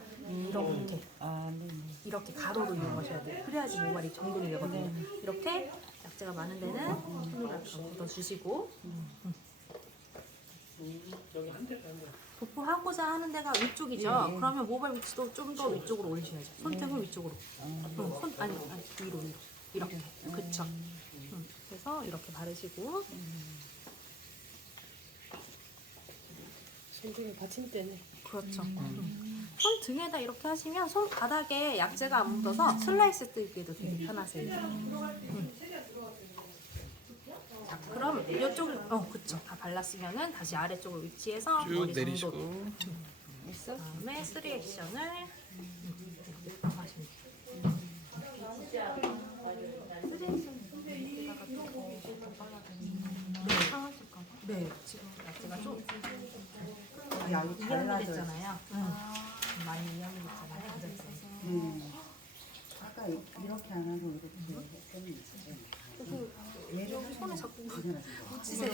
이렇게 가로로 이용하셔야 돼요. 그래야지 모발이 정돈이 되거든요. 이렇게 약재가 많은 데는 손으로 약간 걷어주시고 도포하고자 하는 데가 위쪽이죠. 그러면 모발 위치도 좀 더 위쪽으로 올리셔야죠. 손등을 위쪽으로. 아니 위로 이렇게. 그쵸. 그래서 이렇게 바르시고. 손등에 받침대네. 그렇죠. 손 등에다 이렇게 하시면 손 바닥에 약재가 안 묻어서 슬라이스 뜨기도 되게 편하세요. 자, 그럼 이쪽을 그쵸. 다 발랐으면은 다시 아래쪽을 위치해서 쭉 머리 내리시고. 정도. 그다음에 3액션을 이렇게 하시면 돼요. 3액션 상하실까봐? 네, 지금 약재가 좀 약이 이염이 됐잖아요. 많이 이염이 됐잖아요. 아까 이렇게 안 하고 이렇게 했었는데. 여기 손에 자꾸 묻히세요.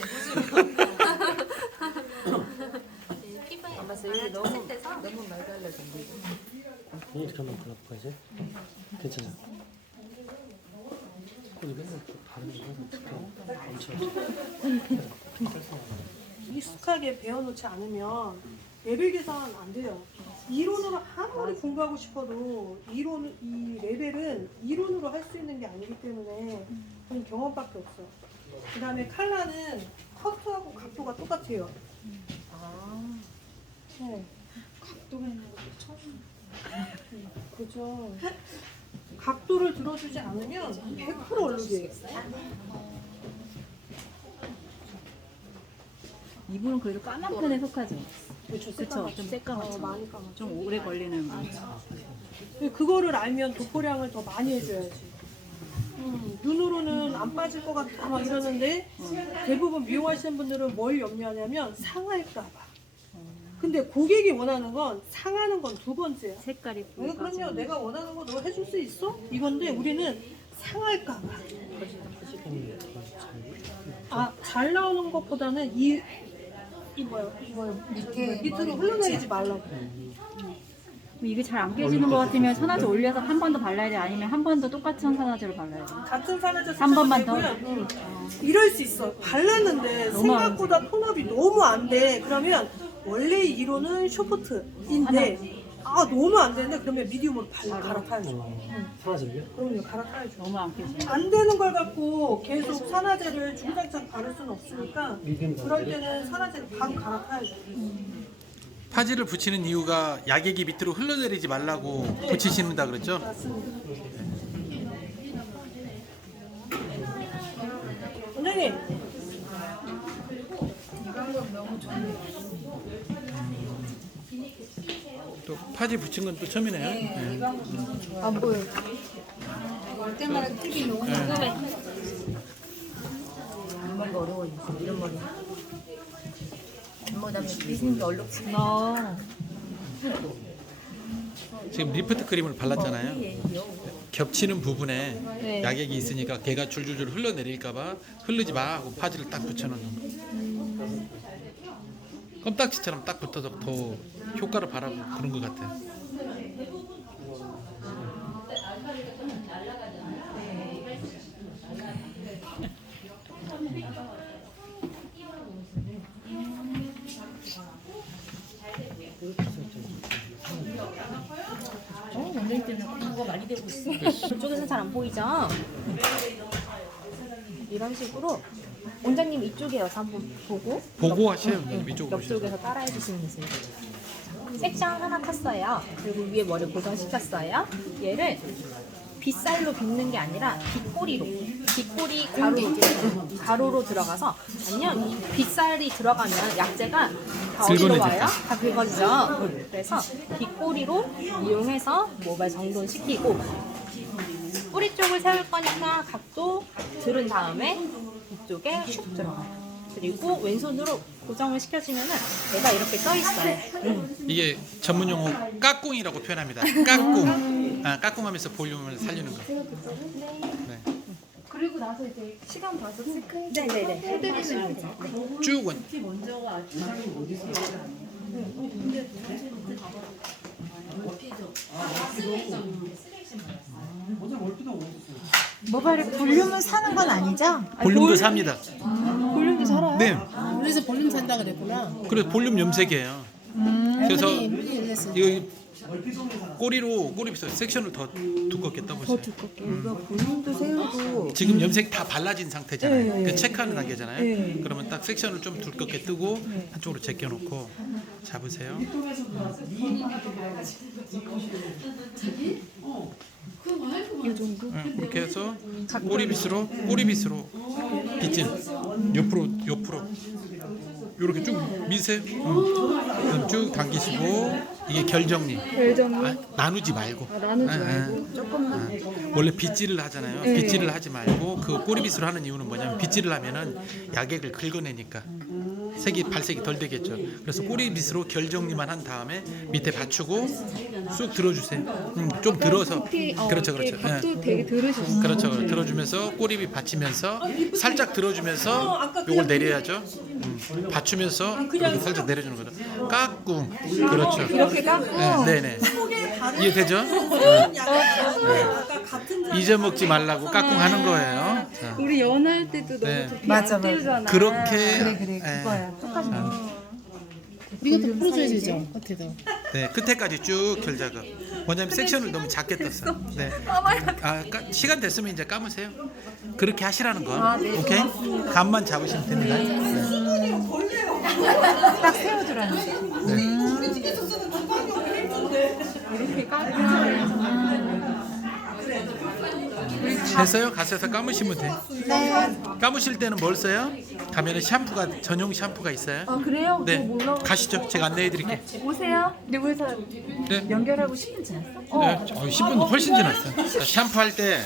피부에 이게 너무 돼서 너무 말달라진데. 이렇게 한번 발라볼까 이제? 괜찮아. 우리 맨날 바르는 거 엄청. 익숙하게 배워놓지 않으면 레벨 계산 안 돼요. 이론으로 아무리 공부하고 싶어도 이 레벨은 이론으로 할 수 있는 게 아니기 때문에 그건 경험밖에 없어요. 그 다음에 칼라는 커트하고 각도가 똑같아요. 네. 각도가 있는 것도 처음. 그죠. 각도를 들어주지 않으면 100% 얼룩이에요. 이분은 그래도 까만 편에 속하죠. 그렇죠. 그쵸? 좀 새까맣죠. 많이 까맣죠. 좀 오래 걸리는 분. 그거를 알면 도포량을 더 많이 해줘야지. 눈으로는 안 빠질 것 같아 막 이러는데 대부분 미용하시는 분들은 뭘 염려하냐면 상할까봐. 근데 고객이 원하는 건 상하는 건 두 번째야. 색깔이 왜 그럼요? 내가 원하는 거 너 해줄 수 있어? 이건데 우리는 상할까봐. 잘 나오는 것보다는 이거요. 밑으로 흘러내리지 말라고. 이게 잘 안 깨지는 것 같으면 산화제 올려서 한 번 더 발라야 돼? 아니면 한 번 더 똑같은 산화제를 발라야 돼? 같은 산화제 한 번만 더? 이럴 수 있어. 발랐는데 생각보다 톤업이 너무 안 돼. 그러면 원래 이론은 쇼프트인데 너무 안 되는데 그러면 미디움으로 갈아타야죠. 사라지고요? 그럼요. 갈아타야죠. 너무 안 깨지. 안 되는 걸 갖고 계속 산화제를 중장장 바를 수는 없으니까 미디움 그럴 때는 산화제를 바로 갈아타야죠. 파지를 붙이는 이유가 약액이 밑으로 흘러내리지 말라고 붙이신다 그랬죠? 맞습니다. 원장님. 또 파지 붙인 건 또 처음이네요. 네. 안 보여. 올 때마다 TV 너무 머리가 어려워졌어. 이런 머리. 그다음에 미생이 얼룩지. 지금 리프트 크림을 발랐잖아요. 겹치는 부분에 약액이 있으니까 걔가 줄줄줄 흘러내릴까봐 흐르지 마 하고 파지를 딱 붙여놓는 거. 껌딱지처럼 딱 붙어서 더 효과를 바라고 그런 것 같아요. 원장님 때문에 공부가 많이 되고 있어. 저쪽에서는 잘 안 보이죠? 이런 식으로 원장님 이쪽에 여서 한번 보고 하세요. 이쪽으로 옆쪽에서 따라해 주시면 되세요. 섹션 하나 탔어요. 그리고 위에 머리 고정시켰어요. 얘를 빗살로 빗는 게 아니라 빗꼬리 가로로 들어가서 아니면 이 빗살이 들어가면 약재가 다 어디로 와요? 다 긁어지죠. 그래서 빗꼬리로 이용해서 모발 정돈시키고 뿌리 쪽을 세울 거니까 각도 들은 다음에 이쪽에 슉 들어가요. 그리고 왼손으로 고정을 시켜주면은 얘가 이렇게 떠 있어요. 이게 전문 용어 까꿍이라고 표현합니다. 까꿍. 까꿍하면서 볼륨을 살리는 거. 네. 그리고 나서 이제 시간 봐서 체크해. 네네네. 해드리면 되죠. 쭉은. 모발에 볼륨을 사는 건 아니죠? 볼륨도 삽니다. 볼륨도 살아요? 네. 그래서 볼륨 산다 그랬구나. 그래서 볼륨 염색이에요. 그래서 이거 꼬리빗으로 섹션을 더 두껍게 떠보세요. 이거 본인도 세우고 지금 염색 다 발라진 상태잖아요. 네. 그 체크하는 단계잖아요. 네. 그러면 딱 섹션을 좀 두껍게 뜨고 한쪽으로 제껴놓고 잡으세요. 그렇게 해서 꼬리빗으로 빗질 옆으로 이렇게 쭉 미세요. 그럼 쭉 당기시고 이게 결정리. 나누지 말고. 조금만. 원래 빗질을 하잖아요. 빗질을 하지 말고 그 꼬리빗으로 하는 이유는 뭐냐면 빗질을 하면은 약액을 긁어내니까 발색이 덜 되겠죠. 그래서 꼬리빗으로 결정리만 한 다음에 밑에 받치고 쑥 들어주세요. 좀 들어서. 그렇죠. 각도 되게 들으셨어요. 그렇죠. 들어주면서 꼬리빗 받치면서 살짝 들어주면서 요걸 내려야죠. 받치면서 이렇게 살짝 내려주는 거죠. 까꿍. 그렇죠. 이렇게 깎고 네네. 이해되죠? 잊어먹지 말라고 까꿍 하는 거예요. 자. 우리 연할 때도 너무 네. 두피 맞아, 안 맞아. 띄우잖아. 그렇게 그거야. 이것도 풀어줘야 되죠, 끝에도. 네, 끝에까지 쭉 결작업. 뭐냐면 섹션을 너무 작게 떴어. 네. 시간 됐으면 이제 감으세요. 그렇게 하시라는 거. 오케이? 감만 잡으시면 됩니다. 딱 세워두라는 거. 이렇게 깎고 됐어요? 가셔서 감으시면 돼. 네. 감으실 때는 뭘 써요? 가면은 전용 샴푸가 있어요. 그래요? 네. 그거 몰라. 가시죠. 제가 안내해 드릴게요. 오세요. 누구서 네. 연결하고 10분 지났어? 네. 10분 훨씬 지났어요. 자, 샴푸할 때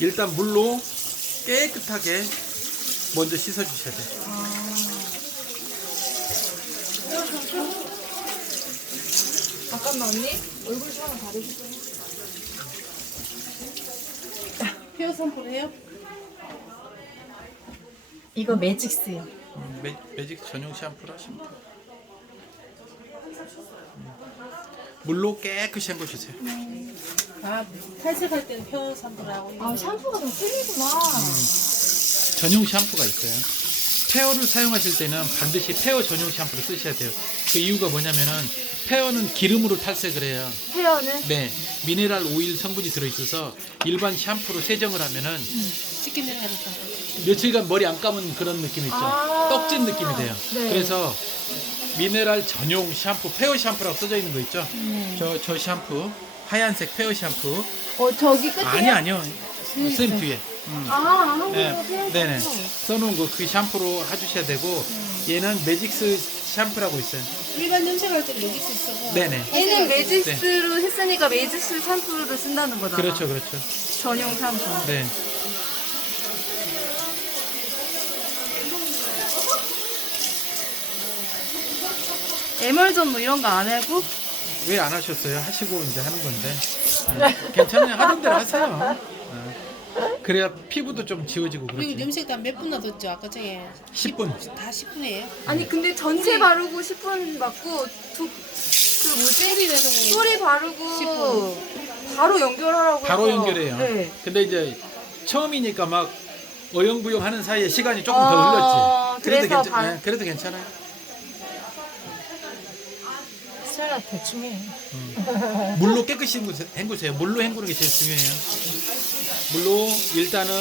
일단 물로 깨끗하게 먼저 씻어 주셔야 돼요. 잠깐만 언니 얼굴 좀 가리고. 헤어 샴푸를 해요? 이거 매직스요. 매직 전용 샴푸를 하시면 돼요. 물로 깨끗이 헹궈 주세요. 아, 탈색할 때는 헤어 샴푸를 하고. 아 샴푸가 좀 틀리구나. 전용 샴푸가 있어요. 페어를 사용하실 때는 반드시 페어 전용 샴푸를 쓰셔야 돼요. 그 이유가 뭐냐면은 페어는 기름으로 탈색을 해요. 헤어는 네, 미네랄 오일 성분이 들어있어서 일반 샴푸로 세정을 하면은 씻긴 내려가니까. 며칠간 머리 안 감은 그런 느낌 있죠. 떡진 느낌이 돼요. 네. 그래서 미네랄 전용 샴푸, 페어 샴푸라고 써져 있는 거 있죠. 저 샴푸, 하얀색 페어 샴푸. 저기 끝에 아니요. 선생님 뒤에. 네네. 써놓은 거 그 샴푸로 해주셔야 되고 얘는 매직스 샴푸라고 있어요. 일반 염색할 때는 매직스 쓰고. 네네. 얘는 매직스로 했으니까 매직스 샴푸를 쓴다는 거잖아. 그렇죠. 전용 샴푸. 네. 에멀전 뭐 이런 거 안 하고? 왜 안 하셨어요? 하시고 이제 하는 건데. 괜찮아요. 하던 대로 하세요. 그래야 피부도 좀 지워지고 그리고 그렇지. 염색 다 몇 분 놔뒀죠? 아까 전에 10분. 다 10분이에요? 아니 근데 전체 바르고 10분 맞고 그 뭐지? 뿌리 바르고 바로 연결하라고 바로 해서. 연결해요. 네. 근데 이제 처음이니까 막 어영부영 하는 사이에 시간이 조금 더 흘렀지. 그래서 그래도 괜찮아요. 수연아 대충 해. 물로 깨끗이 헹구세요. 물로 헹구는 게 제일 중요해요. 물로 일단은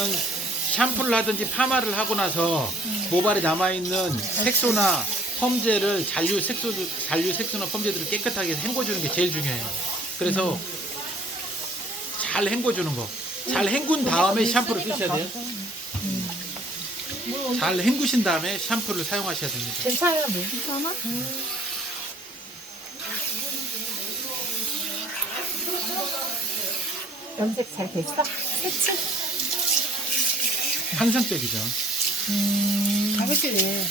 샴푸를 하든지 파마를 하고 나서 모발에 남아있는 색소나 펌제를 잔류 색소나 펌제들을 깨끗하게 헹궈주는 게 제일 중요해요. 그래서 잘 헹궈주는 거. 잘 헹군 다음에 샴푸를 쓰셔야 돼요. 잘 헹구신 다음에 샴푸를 사용하셔야 됩니다. 괜찮아요, 뭐. 괜찮아? 염색 잘 됐어? 새치? 환상적이죠. 가볍게 돼.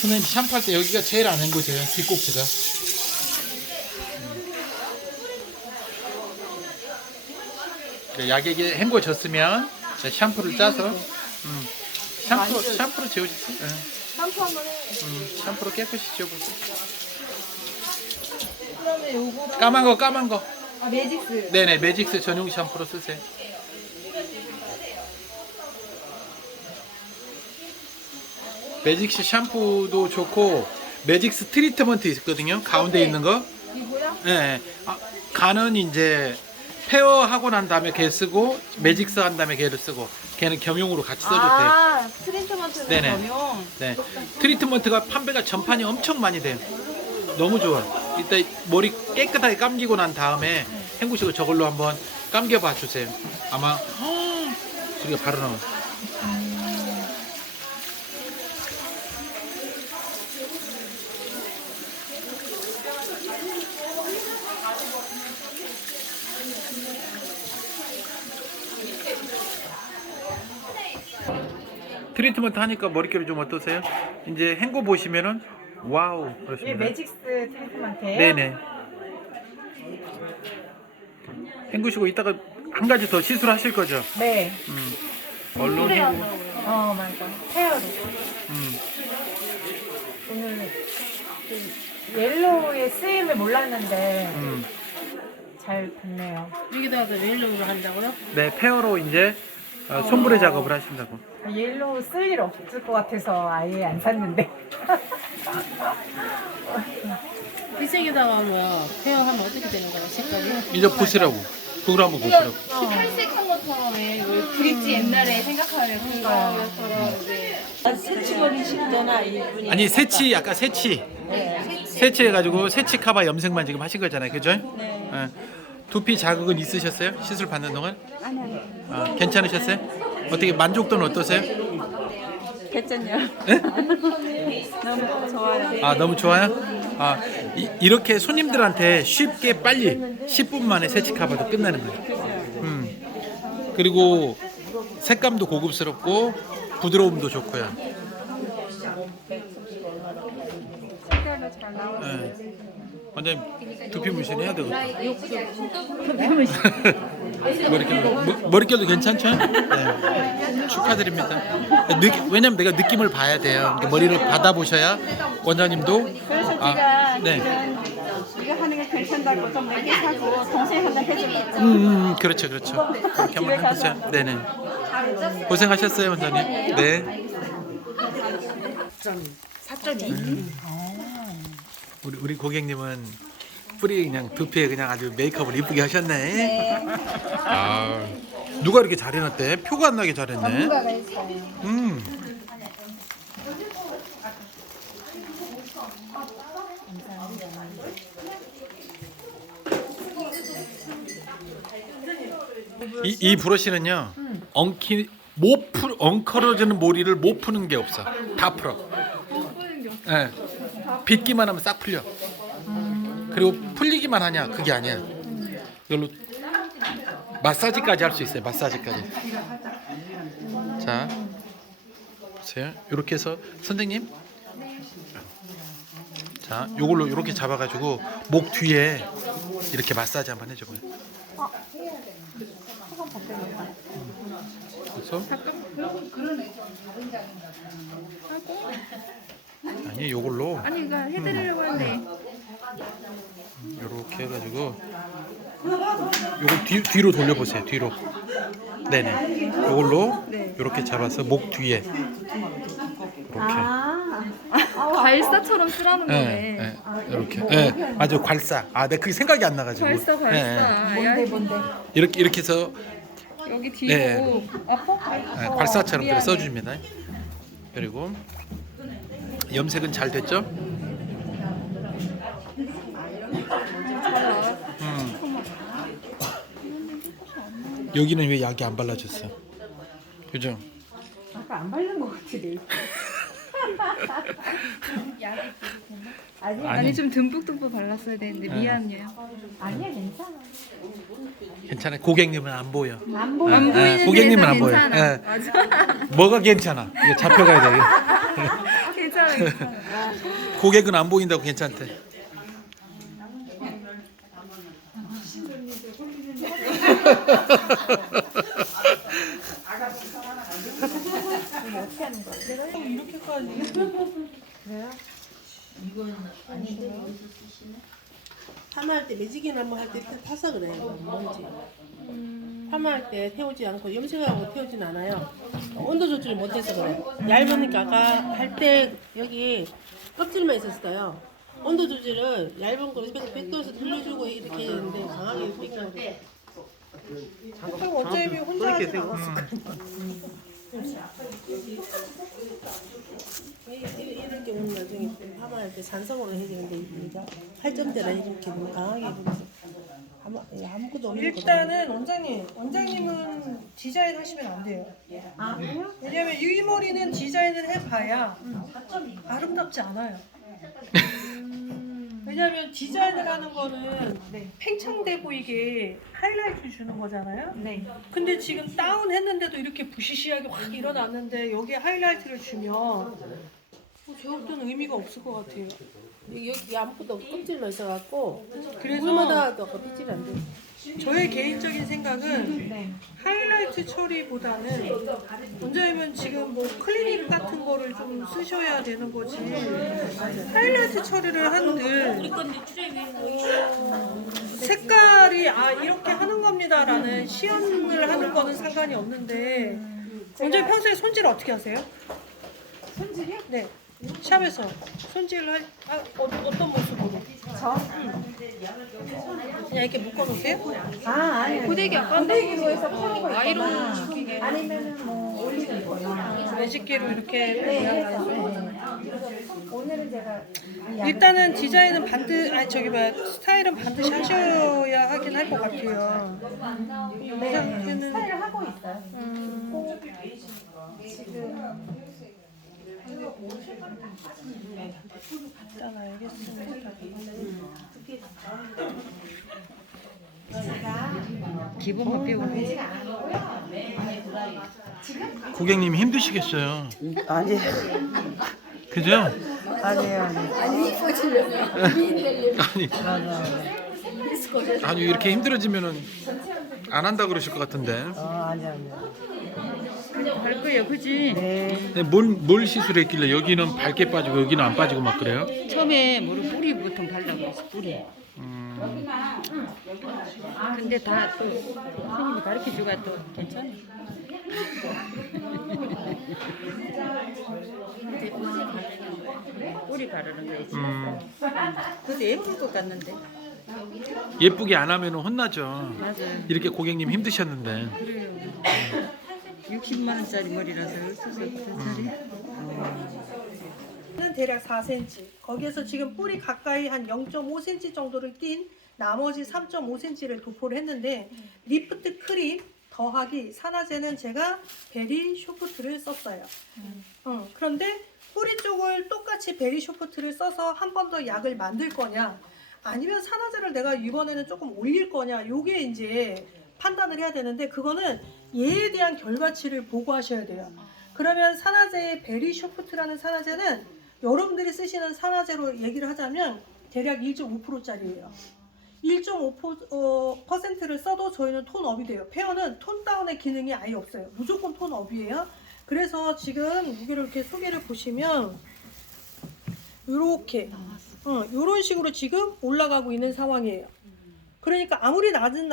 선생님 샴푸할 때 여기가 제일 안 헹궈져요. 뒷꼭지가. 약액이 헹궈졌으면 샴푸를 짜서 샴푸로 지워주세요. 샴푸 한번 해. 샴푸로 깨끗이 지워보세요. 그러면 요거 까만 거. 매직스. 네네, 매직스 전용 샴푸로 쓰세요. 매직스 샴푸도 좋고 매직스 트리트먼트 있거든요. 가운데 있는 거. 이거요? 네. 가는 이제 페어 하고 난 다음에 걔 쓰고 매직스 한 다음에 걔를 쓰고 걔는 겸용으로 같이 써도 돼요. 트리트먼트는 네네. 겸용. 네. 트리트먼트가 판매가 전판이 엄청 많이 돼요. 너무 좋아. 이따 머리 깨끗하게 감기고 난 다음에 헹구시고 저걸로 한번 감겨봐 주세요. 아마 소리가 바로 나와. 트리트먼트 하니까 머릿결이 좀 어떠세요? 이제 헹궈 보시면은 와우 이 그렇습니다. 매직스 트리트먼트예요? 네네. 헹구시고 이따가 한 가지 더 시술하실 거죠? 네. 얼른 헹구고. 맞아. 헤어로. 오늘 그 옐로우의 쓰임을 몰랐는데 잘 됐네요. 여기다가 옐로우로 한다고요? 네, 페어로 이제 손브레 작업을 하신다고. 옐로우 쓸 일 없을 것 같아서 아예 안 샀는데. 피색에다가 뭐야 헤어하면 어떻게 되는 거야 색깔이? 이제 보시라고. 그걸 한번 보시라고. 탈색한 것처럼 왜 브릿지 옛날에 생각하면 그거처럼 이제 세치버리시잖아 이분이. 아니 세치 아까 세치 세치해가지고 세치 카바 염색만 지금 하신 거잖아요, 그죠? 네. 두피 자극은 있으셨어요? 시술 받는 동안? 아니요. 괜찮으셨어요? 어떻게 만족도는 어떠세요? 괜찮요. 네? 너무 좋아요. 아 너무 좋아요? 이렇게 손님들한테 쉽게 빨리 10분 만에 세치 카바도 끝나는 거예요. 그리고 색감도 고급스럽고 부드러움도 좋고요. 네. 완전 두피 문신 해야 되거든요. 머릿결도 괜찮죠? 네. 축하드립니다. 왜냐면 내가 느낌을 봐야 돼요. 머리를 받아보셔야 원장님도 그래서 제가 네. 이거 하는 게 괜찮다고 좀 몇 개 사고 동생 하나 해주고. 그렇죠. 그렇게 한번 해보세요. 네네. 고생하셨어요, 원장님. 네. 4.2. 우리 고객님은 뿌리 그냥 두피에 그냥 아주 메이크업을 이쁘게 하셨네. 누가 이렇게 잘해놨대? 표가 안 나게 잘했네. 전문가가 했어요. 이 브러쉬는요, 엉컬어지는 모리를 못 푸는 게 없어. 다 풀어. 네. 빗기만 하면 싹 풀려. 그리고 풀리기만 하냐? 그게 아니야. 이걸로 마사지까지 할 수 있어요. 마사지까지. 자, 보세요. 이렇게 해서 선생님, 자, 요걸로 이렇게 잡아가지고 목 뒤에 이렇게 마사지 한번 해줘봐요. 그래서 아니 요걸로 아니 이거 해드리려고 했는데 이렇게 해가지고 요거 뒤로 돌려보세요. 뒤로. 네네. 요걸로 이렇게 잡아서 목 뒤에 이렇게. 괄사처럼 쓰라는 거네. 네, 이렇게. 네, 맞아요. 괄사. 내가 그게 생각이 안 나가지고. 괄사. 뭔데? 이렇게 해서 여기 뒤로 네. 아파? 괄사처럼 그래 써줍니다. 그리고 염색은 잘 됐죠? 여기는 왜 약이 안 발라졌어? 그죠? 아까 안 바른 것 같은데. 아니 좀 듬뿍듬뿍 발랐어야 되는데 미안해요. 아니야 괜찮아. 괜찮아요. 고객님은 안 보여. 안 보여. 안 보이는 고객님은 안 데서 보여. 괜찮아. 예. 맞아. 뭐가 괜찮아? 이거 잡혀가야 돼. 괜찮아. 고객은 안 보인다고 괜찮대. 하나 할 때 매직이나 뭐 할 때 타서 그래. 뭔지. 파마할 때 태우지 않고 염색하고 태우진 않아요. 온도 조절을 못해서 그래. 얇으니까 아까 할 때 여기 껍질만 있었어요. 온도 조절을 얇은 거를 100도에서 돌려주고 이렇게 했는데 강하게 이렇게 그래. 그럼 어차피 혼자 하진 않았을 거야. 이럴 경우는 나중에 파마할 때 산성으로 해야 되는데 우리가 8점대라 이렇게 너무 강하게 해버려서 아무것도 없는 일단은 원장님은 디자인 하시면 안 돼요. 왜냐면 이 머리는 디자인을 해봐야 아름답지 않아요. 왜냐면 디자인을 하는 거는 팽창돼 보이게 하이라이트 주는 거잖아요. 근데 지금 다운했는데도 이렇게 부시시하게 확 일어났는데 여기에 하이라이트를 주면 제가 의미가 없을 것 같아요. 여기 아무것도 없고 껍질만 있어갖고 그래서 물마다 껍질이 안 돼. 저의 개인적인 생각은 하이라이트 처리보다는 원장님은 지금 뭐 클리닉 같은 거를 좀 쓰셔야 되는 거지 하이라이트 처리를 한들 색깔이 이렇게 하는 겁니다 라는 시연을 하는 거는 상관이 없는데 원장님 평소에 손질 어떻게 하세요? 손질이요? 네. 샵에서 손질을 어떤 모습으로? 저? 그냥 이렇게 묶어놓으세요? 아니요. 고데기로 해서 펴는 거 아이론 있거나 아니면은 뭐 올리는 거나 매직기로 이렇게 네, 해서 오늘은 제가 일단은 디자인은 스타일은 반드시 하셔야 하긴 할 것 같아요. 네, 스타일을 하고 있어요. 지금 일단 알겠습니다. 기본만 배우고. 고객님 힘드시겠어요. 아니에요. 그죠? 아니에요. 아니 이렇게 힘들어지면은 안 한다 그러실 것 같은데. 아니에요. 그냥 갈 거예요, 그지? 네. 뭘 시술했길래 여기는 밝게 빠지고 여기는 안 빠지고 막 그래요? 처음에 무릎 뿌리 보통 발라고 했어, 뿌리. 근데 다 또 선생님이 가르쳐주가 또 괜찮아. 뿌리 바르는 거지. 그것도 예쁠 것 같는데. 예쁘게 안 하면 혼나죠. 맞아요. 이렇게 고객님 힘드셨는데. 그래요. 60만 원짜리 머리라서 어쩌서 그런 는 대략 4cm. 거기에서 지금 뿌리 가까이 한 0.5cm 정도를 띈 나머지 3.5cm를 도포를 했는데 리프트 크림 더하기 산화제는 제가 베리 쇼프트를 썼어요. 그런데 뿌리 쪽을 똑같이 베리 쇼프트를 써서 한 번 더 약을 만들 거냐 아니면 산화제를 내가 이번에는 조금 올릴 거냐 요게 이제 판단을 해야 되는데 그거는 얘에 대한 결과치를 보고 하셔야 돼요. 그러면 산화제의 베리 쇼프트라는 산화제는 여러분들이 쓰시는 산화제로 얘기를 하자면 대략 1.5%짜리예요. 1.5%를 써도 저희는 톤업이 돼요. 페어는 톤다운의 기능이 아예 없어요. 무조건 톤업이에요. 그래서 지금 무게를 이렇게 소개를 보시면 이렇게 이런 식으로 지금 올라가고 있는 상황이에요. 그러니까 아무리 낮은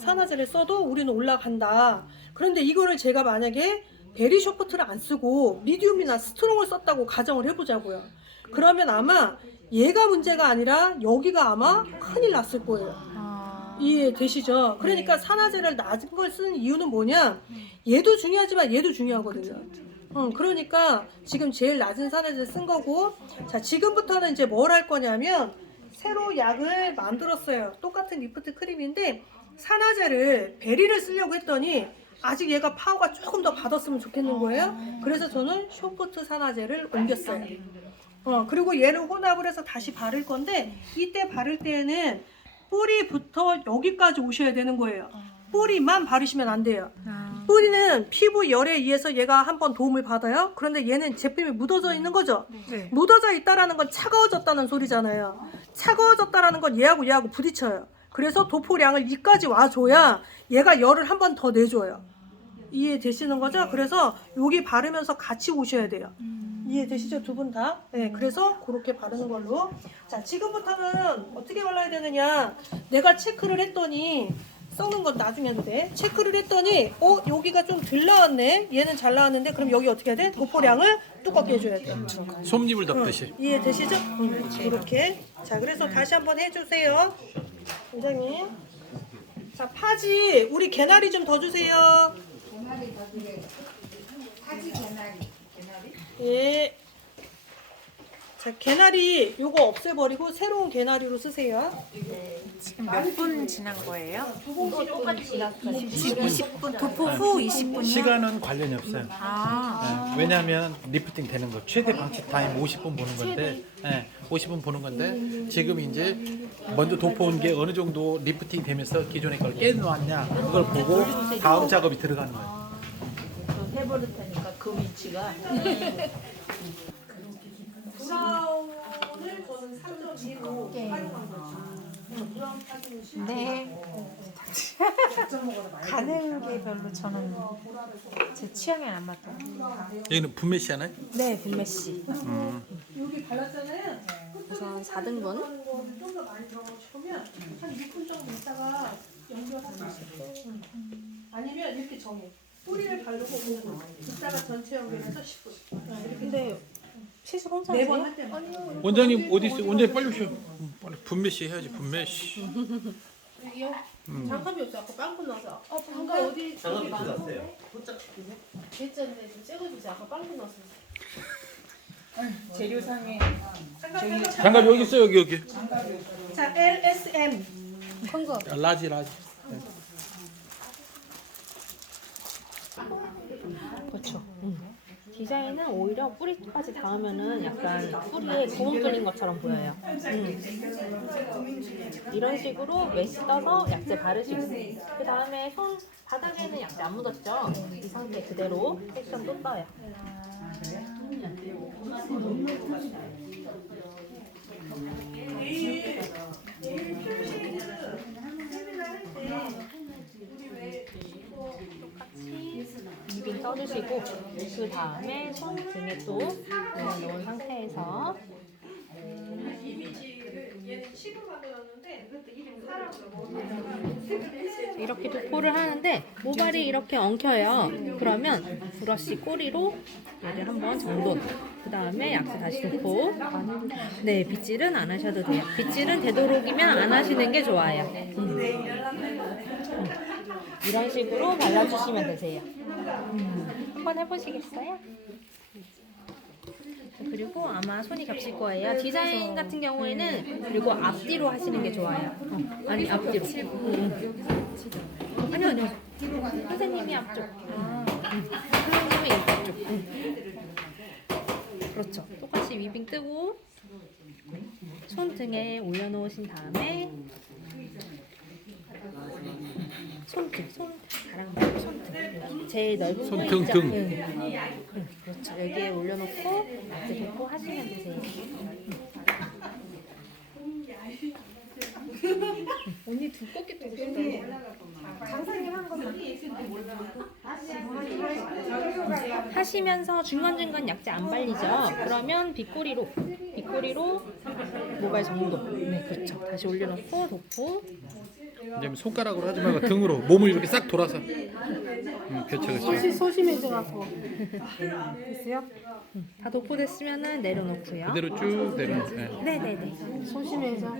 산화제를 써도 우리는 올라간다. 그런데 이거를 제가 만약에 베리 쇼프트를 안 쓰고 미디움이나 스트롱을 썼다고 가정을 해보자고요. 그러면 아마 얘가 문제가 아니라 여기가 아마 큰일 났을 거예요. 이해되시죠? 그러니까 산화제를 낮은 걸 쓰는 이유는 뭐냐? 얘도 중요하지만 얘도 중요하거든요. 그러니까 지금 제일 낮은 산화제를 쓴 거고, 자 지금부터는 이제 뭘 할 거냐면 새로 약을 만들었어요. 똑같은 리프트 크림인데 산화제를 베리를 쓰려고 했더니 아직 얘가 파워가 조금 더 받았으면 좋겠는 거예요. 그래서 저는 쇼프트 산화제를 옮겼어요. 그리고 얘를 혼합을 해서 다시 바를 건데 이때 바를 때에는 뿌리부터 여기까지 오셔야 되는 거예요. 뿌리만 바르시면 안 돼요. 뿌리는 피부 열에 의해서 얘가 한번 도움을 받아요. 그런데 얘는 제품이 묻어져 있는 거죠. 네. 묻어져 있다라는 건 차가워졌다는 소리잖아요. 차가워졌다라는 건 얘하고 부딪혀요. 그래서 도포량을 이까지 와줘야 얘가 열을 한 번 더 내줘요. 이해되시는 거죠? 그래서 여기 바르면서 같이 오셔야 돼요. 이해되시죠? 두 분 다? 네, 그래서 그렇게 바르는 걸로. 자, 지금부터는 어떻게 발라야 되느냐? 내가 체크를 했더니 썩는 건 나중에 해도 돼. 체크를 했더니 여기가 좀 덜 나왔네. 얘는 잘 나왔는데 그럼 여기 어떻게 해야 돼? 도포량을 두껍게 해줘야 돼. 솜잎을 덮듯이. 이해되시죠? 이렇게. 자, 그래서 다시 한번 해주세요. 원장님. 자, 파지 우리 개나리 좀 더 주세요. 예. 자, 개나리 요거 없애버리고 새로운 개나리로 쓰세요. 지금 몇 분 지난 거예요? 똑같이 지났어요. 20분 도포 후 20분요? 시간은 관련이 없어요. 아, 네, 왜냐하면 리프팅 되는 거 최대 방치 타임 50분 보는 건데, 50분 보는 건데 지금 이제 먼저 돋보은 게 어느 정도 리프팅 되면서 기존의 걸 깨놓았냐 그걸 보고 다음 작업이 들어가는 거예요. 해버릴 테니까 그 위치가 브라운을 저는 3.2로 활용한 거죠. 브라운 파지는 네. 가는 게 별로 저는 제 취향에 안 맞더라고요. 여기는 분메시 하나요? 네, 분메시. 여기 발랐잖아요. 우선 4등분. 좀더 많이 들어가고 싶으면 한 6분 정도 있다가 연결하세요. 아니면 이렇게 정해. 뿌리를 바르고 5분. 이따가 전체 연결해서 10분. 근데 시술 혼자 매번 하세요? 할 때마다. 원장님 어디 있어요? 원장님 빨리 오셔. 빨리 분메시 해야지 분메시. 여기요? 장갑이 없어. 아까 빵꾸 나서. 장갑 어디? 장갑이 났어요. 됐잖아요. 좀 새거 주세요. 아까 빵꾸 났어. 재료상에 장갑 여기 있어요 여기. 자, LSM. 큰 거. 라지 라지. 그렇죠. 디자인은 오히려 뿌리까지 닿으면은 약간 뿌리에 구멍 뚫린 것처럼 보여요. 이런 식으로 메시 떠서 약재 바르시고 그 다음에 손 바닥에는 약재 안 묻었죠? 이 상태 그대로 섹션 또 떠요. 이빙 떠주시고 그 다음에 손 등에 또 올려놓은 상태에서 이렇게 도포를 하는데 모발이 이렇게 엉켜요. 그러면 브러쉬 꼬리로 얘를 한번 정돈. 그 다음에 약재 다시 도포. 네, 빗질은 안 하셔도 돼요. 빗질은 되도록이면 안 하시는 게 좋아요. 이런 식으로 발라주시면 되세요. 한번 해보시겠어요? 그리고 아마 손이 겹칠 거예요. 디자인 같은 경우에는 그리고 앞뒤로 하시는 게 좋아요. 아니 앞뒤로. 아니요. 선생님이 앞쪽. 선생님이 이쪽. 그렇죠. 똑같이 위빙 뜨고 손 등에 올려놓으신 다음에 손등, 가랑 말고 손등. 제일 넓은 손등, 포인트. 등. 그렇죠. 여기에 올려놓고 이제 도포 하시면 되세요. 언니 두껍게 뜨고 하시면서 중간중간 약재 안 발리죠? 그러면 빗꼬리로 모발 정도. 네, 그렇죠. 다시 올려놓고 도포. 이제 손가락으로 하지 말고 등으로 몸을 이렇게 싹 돌아서. 그렇죠. 소심해져갖고. 됐어요? 다 도포됐으면 내려놓고요. 그대로 쭉 내려놓고. 네네네. 소심해져.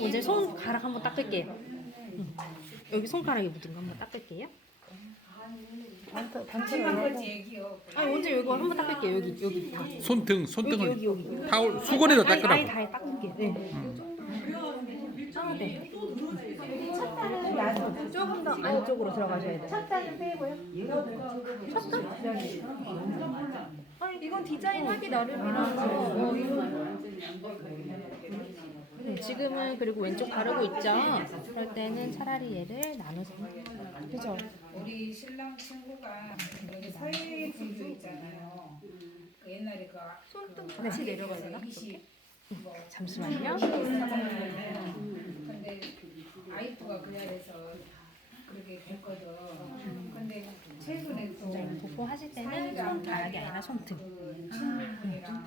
이제 손가락 한번 닦을게요. 여기 손가락에 묻은 거 한번 닦을게요. 아니 언제 이거 한번 닦을게요. 여기 다. 손등을 여기. 타올 수건에다 아예 닦으라고. 다 닦을게요. 네. 네. 첫단은 조금 더 안쪽으로 들어가셔야 돼요. 첫단은 빼고요. 첫단? 아니 이건 디자인 하기 나름이라서. 지금은 그리고 왼쪽 바르고 있죠. 그럴 때는 차라리 얘를 나누세요. 그죠? 우리 신랑 친구가 여기 사회 분도 있잖아요. 그 옛날에 그 손등 같이 내려가야 되나? 뭐 잠시만요. 근데 아이프가 그 자리에서 그렇게 됐거든. 근데 최근에 또 도포하실 때는 손가락이 아니라 손등. 친구들이랑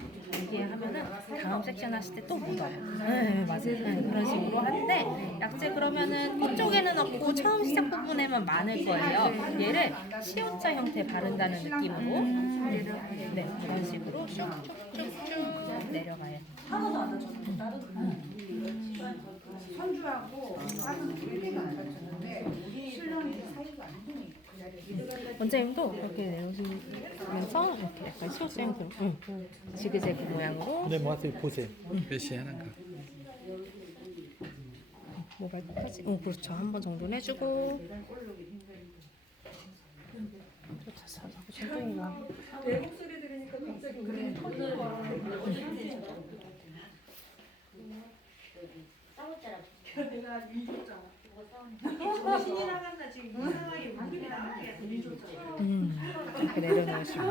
이게 하면은 다음 섹션 하실 때 또 묻어요. 네, 맞아요. 네, 그런 식으로 하는데 약재 그러면은 끝쪽에는 없고 처음 시작 부분에만 많을 거예요. 얘를 시옷자 형태 바른다는 느낌으로 네, 이런 식으로 쭉쭉쭉쭉 내려가요. 손주하고 다른 둘이가 안 다쳤는데 신랑이 사이가 안 좋으니까 그 자리에 원장님도 이렇게 내려오시면서 이렇게 약간 시옷자 형태로 지그재그 모양으로 네, 뭐 하세요? 보세요. 몇 시에 하는가? 모발까지 그렇죠. 한 번 정도는 해주고 내 목소리 들으니까 갑자기 우리 터질 거야. 내가 위줬잖아. 신이 나간다 지금 이상하게 물이 나가게 위줬잖아. 이렇게 내려놓으시고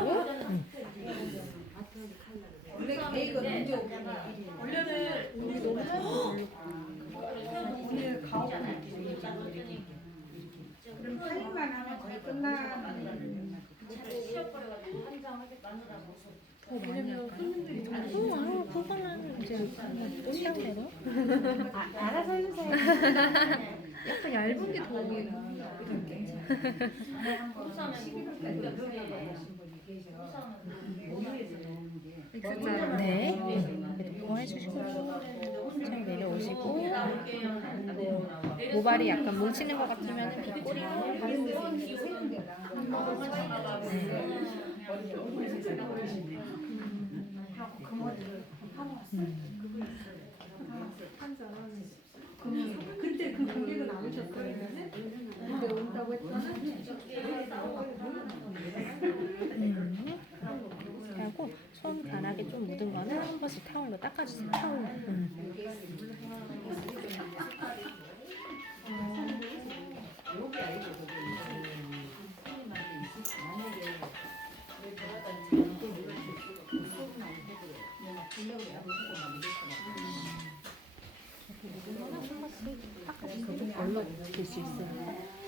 원래 이거 문제 없잖아. 원래는 우리 너무 오늘 가오가 그럼 살인만 하면 거의 끝나는 그거는 이제 취향대로 알아서 해주세요. 약간 얇은 게 더 네, 이렇게 해주시고 잘 내려오시고 모발이 약간 뭉치는 것 같으면 빗꼬리로 그때 그 고객은 안 오셨어요. 근데 온다고 했더니 하고 손가락에 좀 묻은 거는 한 번씩 타올로 닦아주세요. 타올로. 한 번씩 닦아주세요. 얼로 될 수 있어요.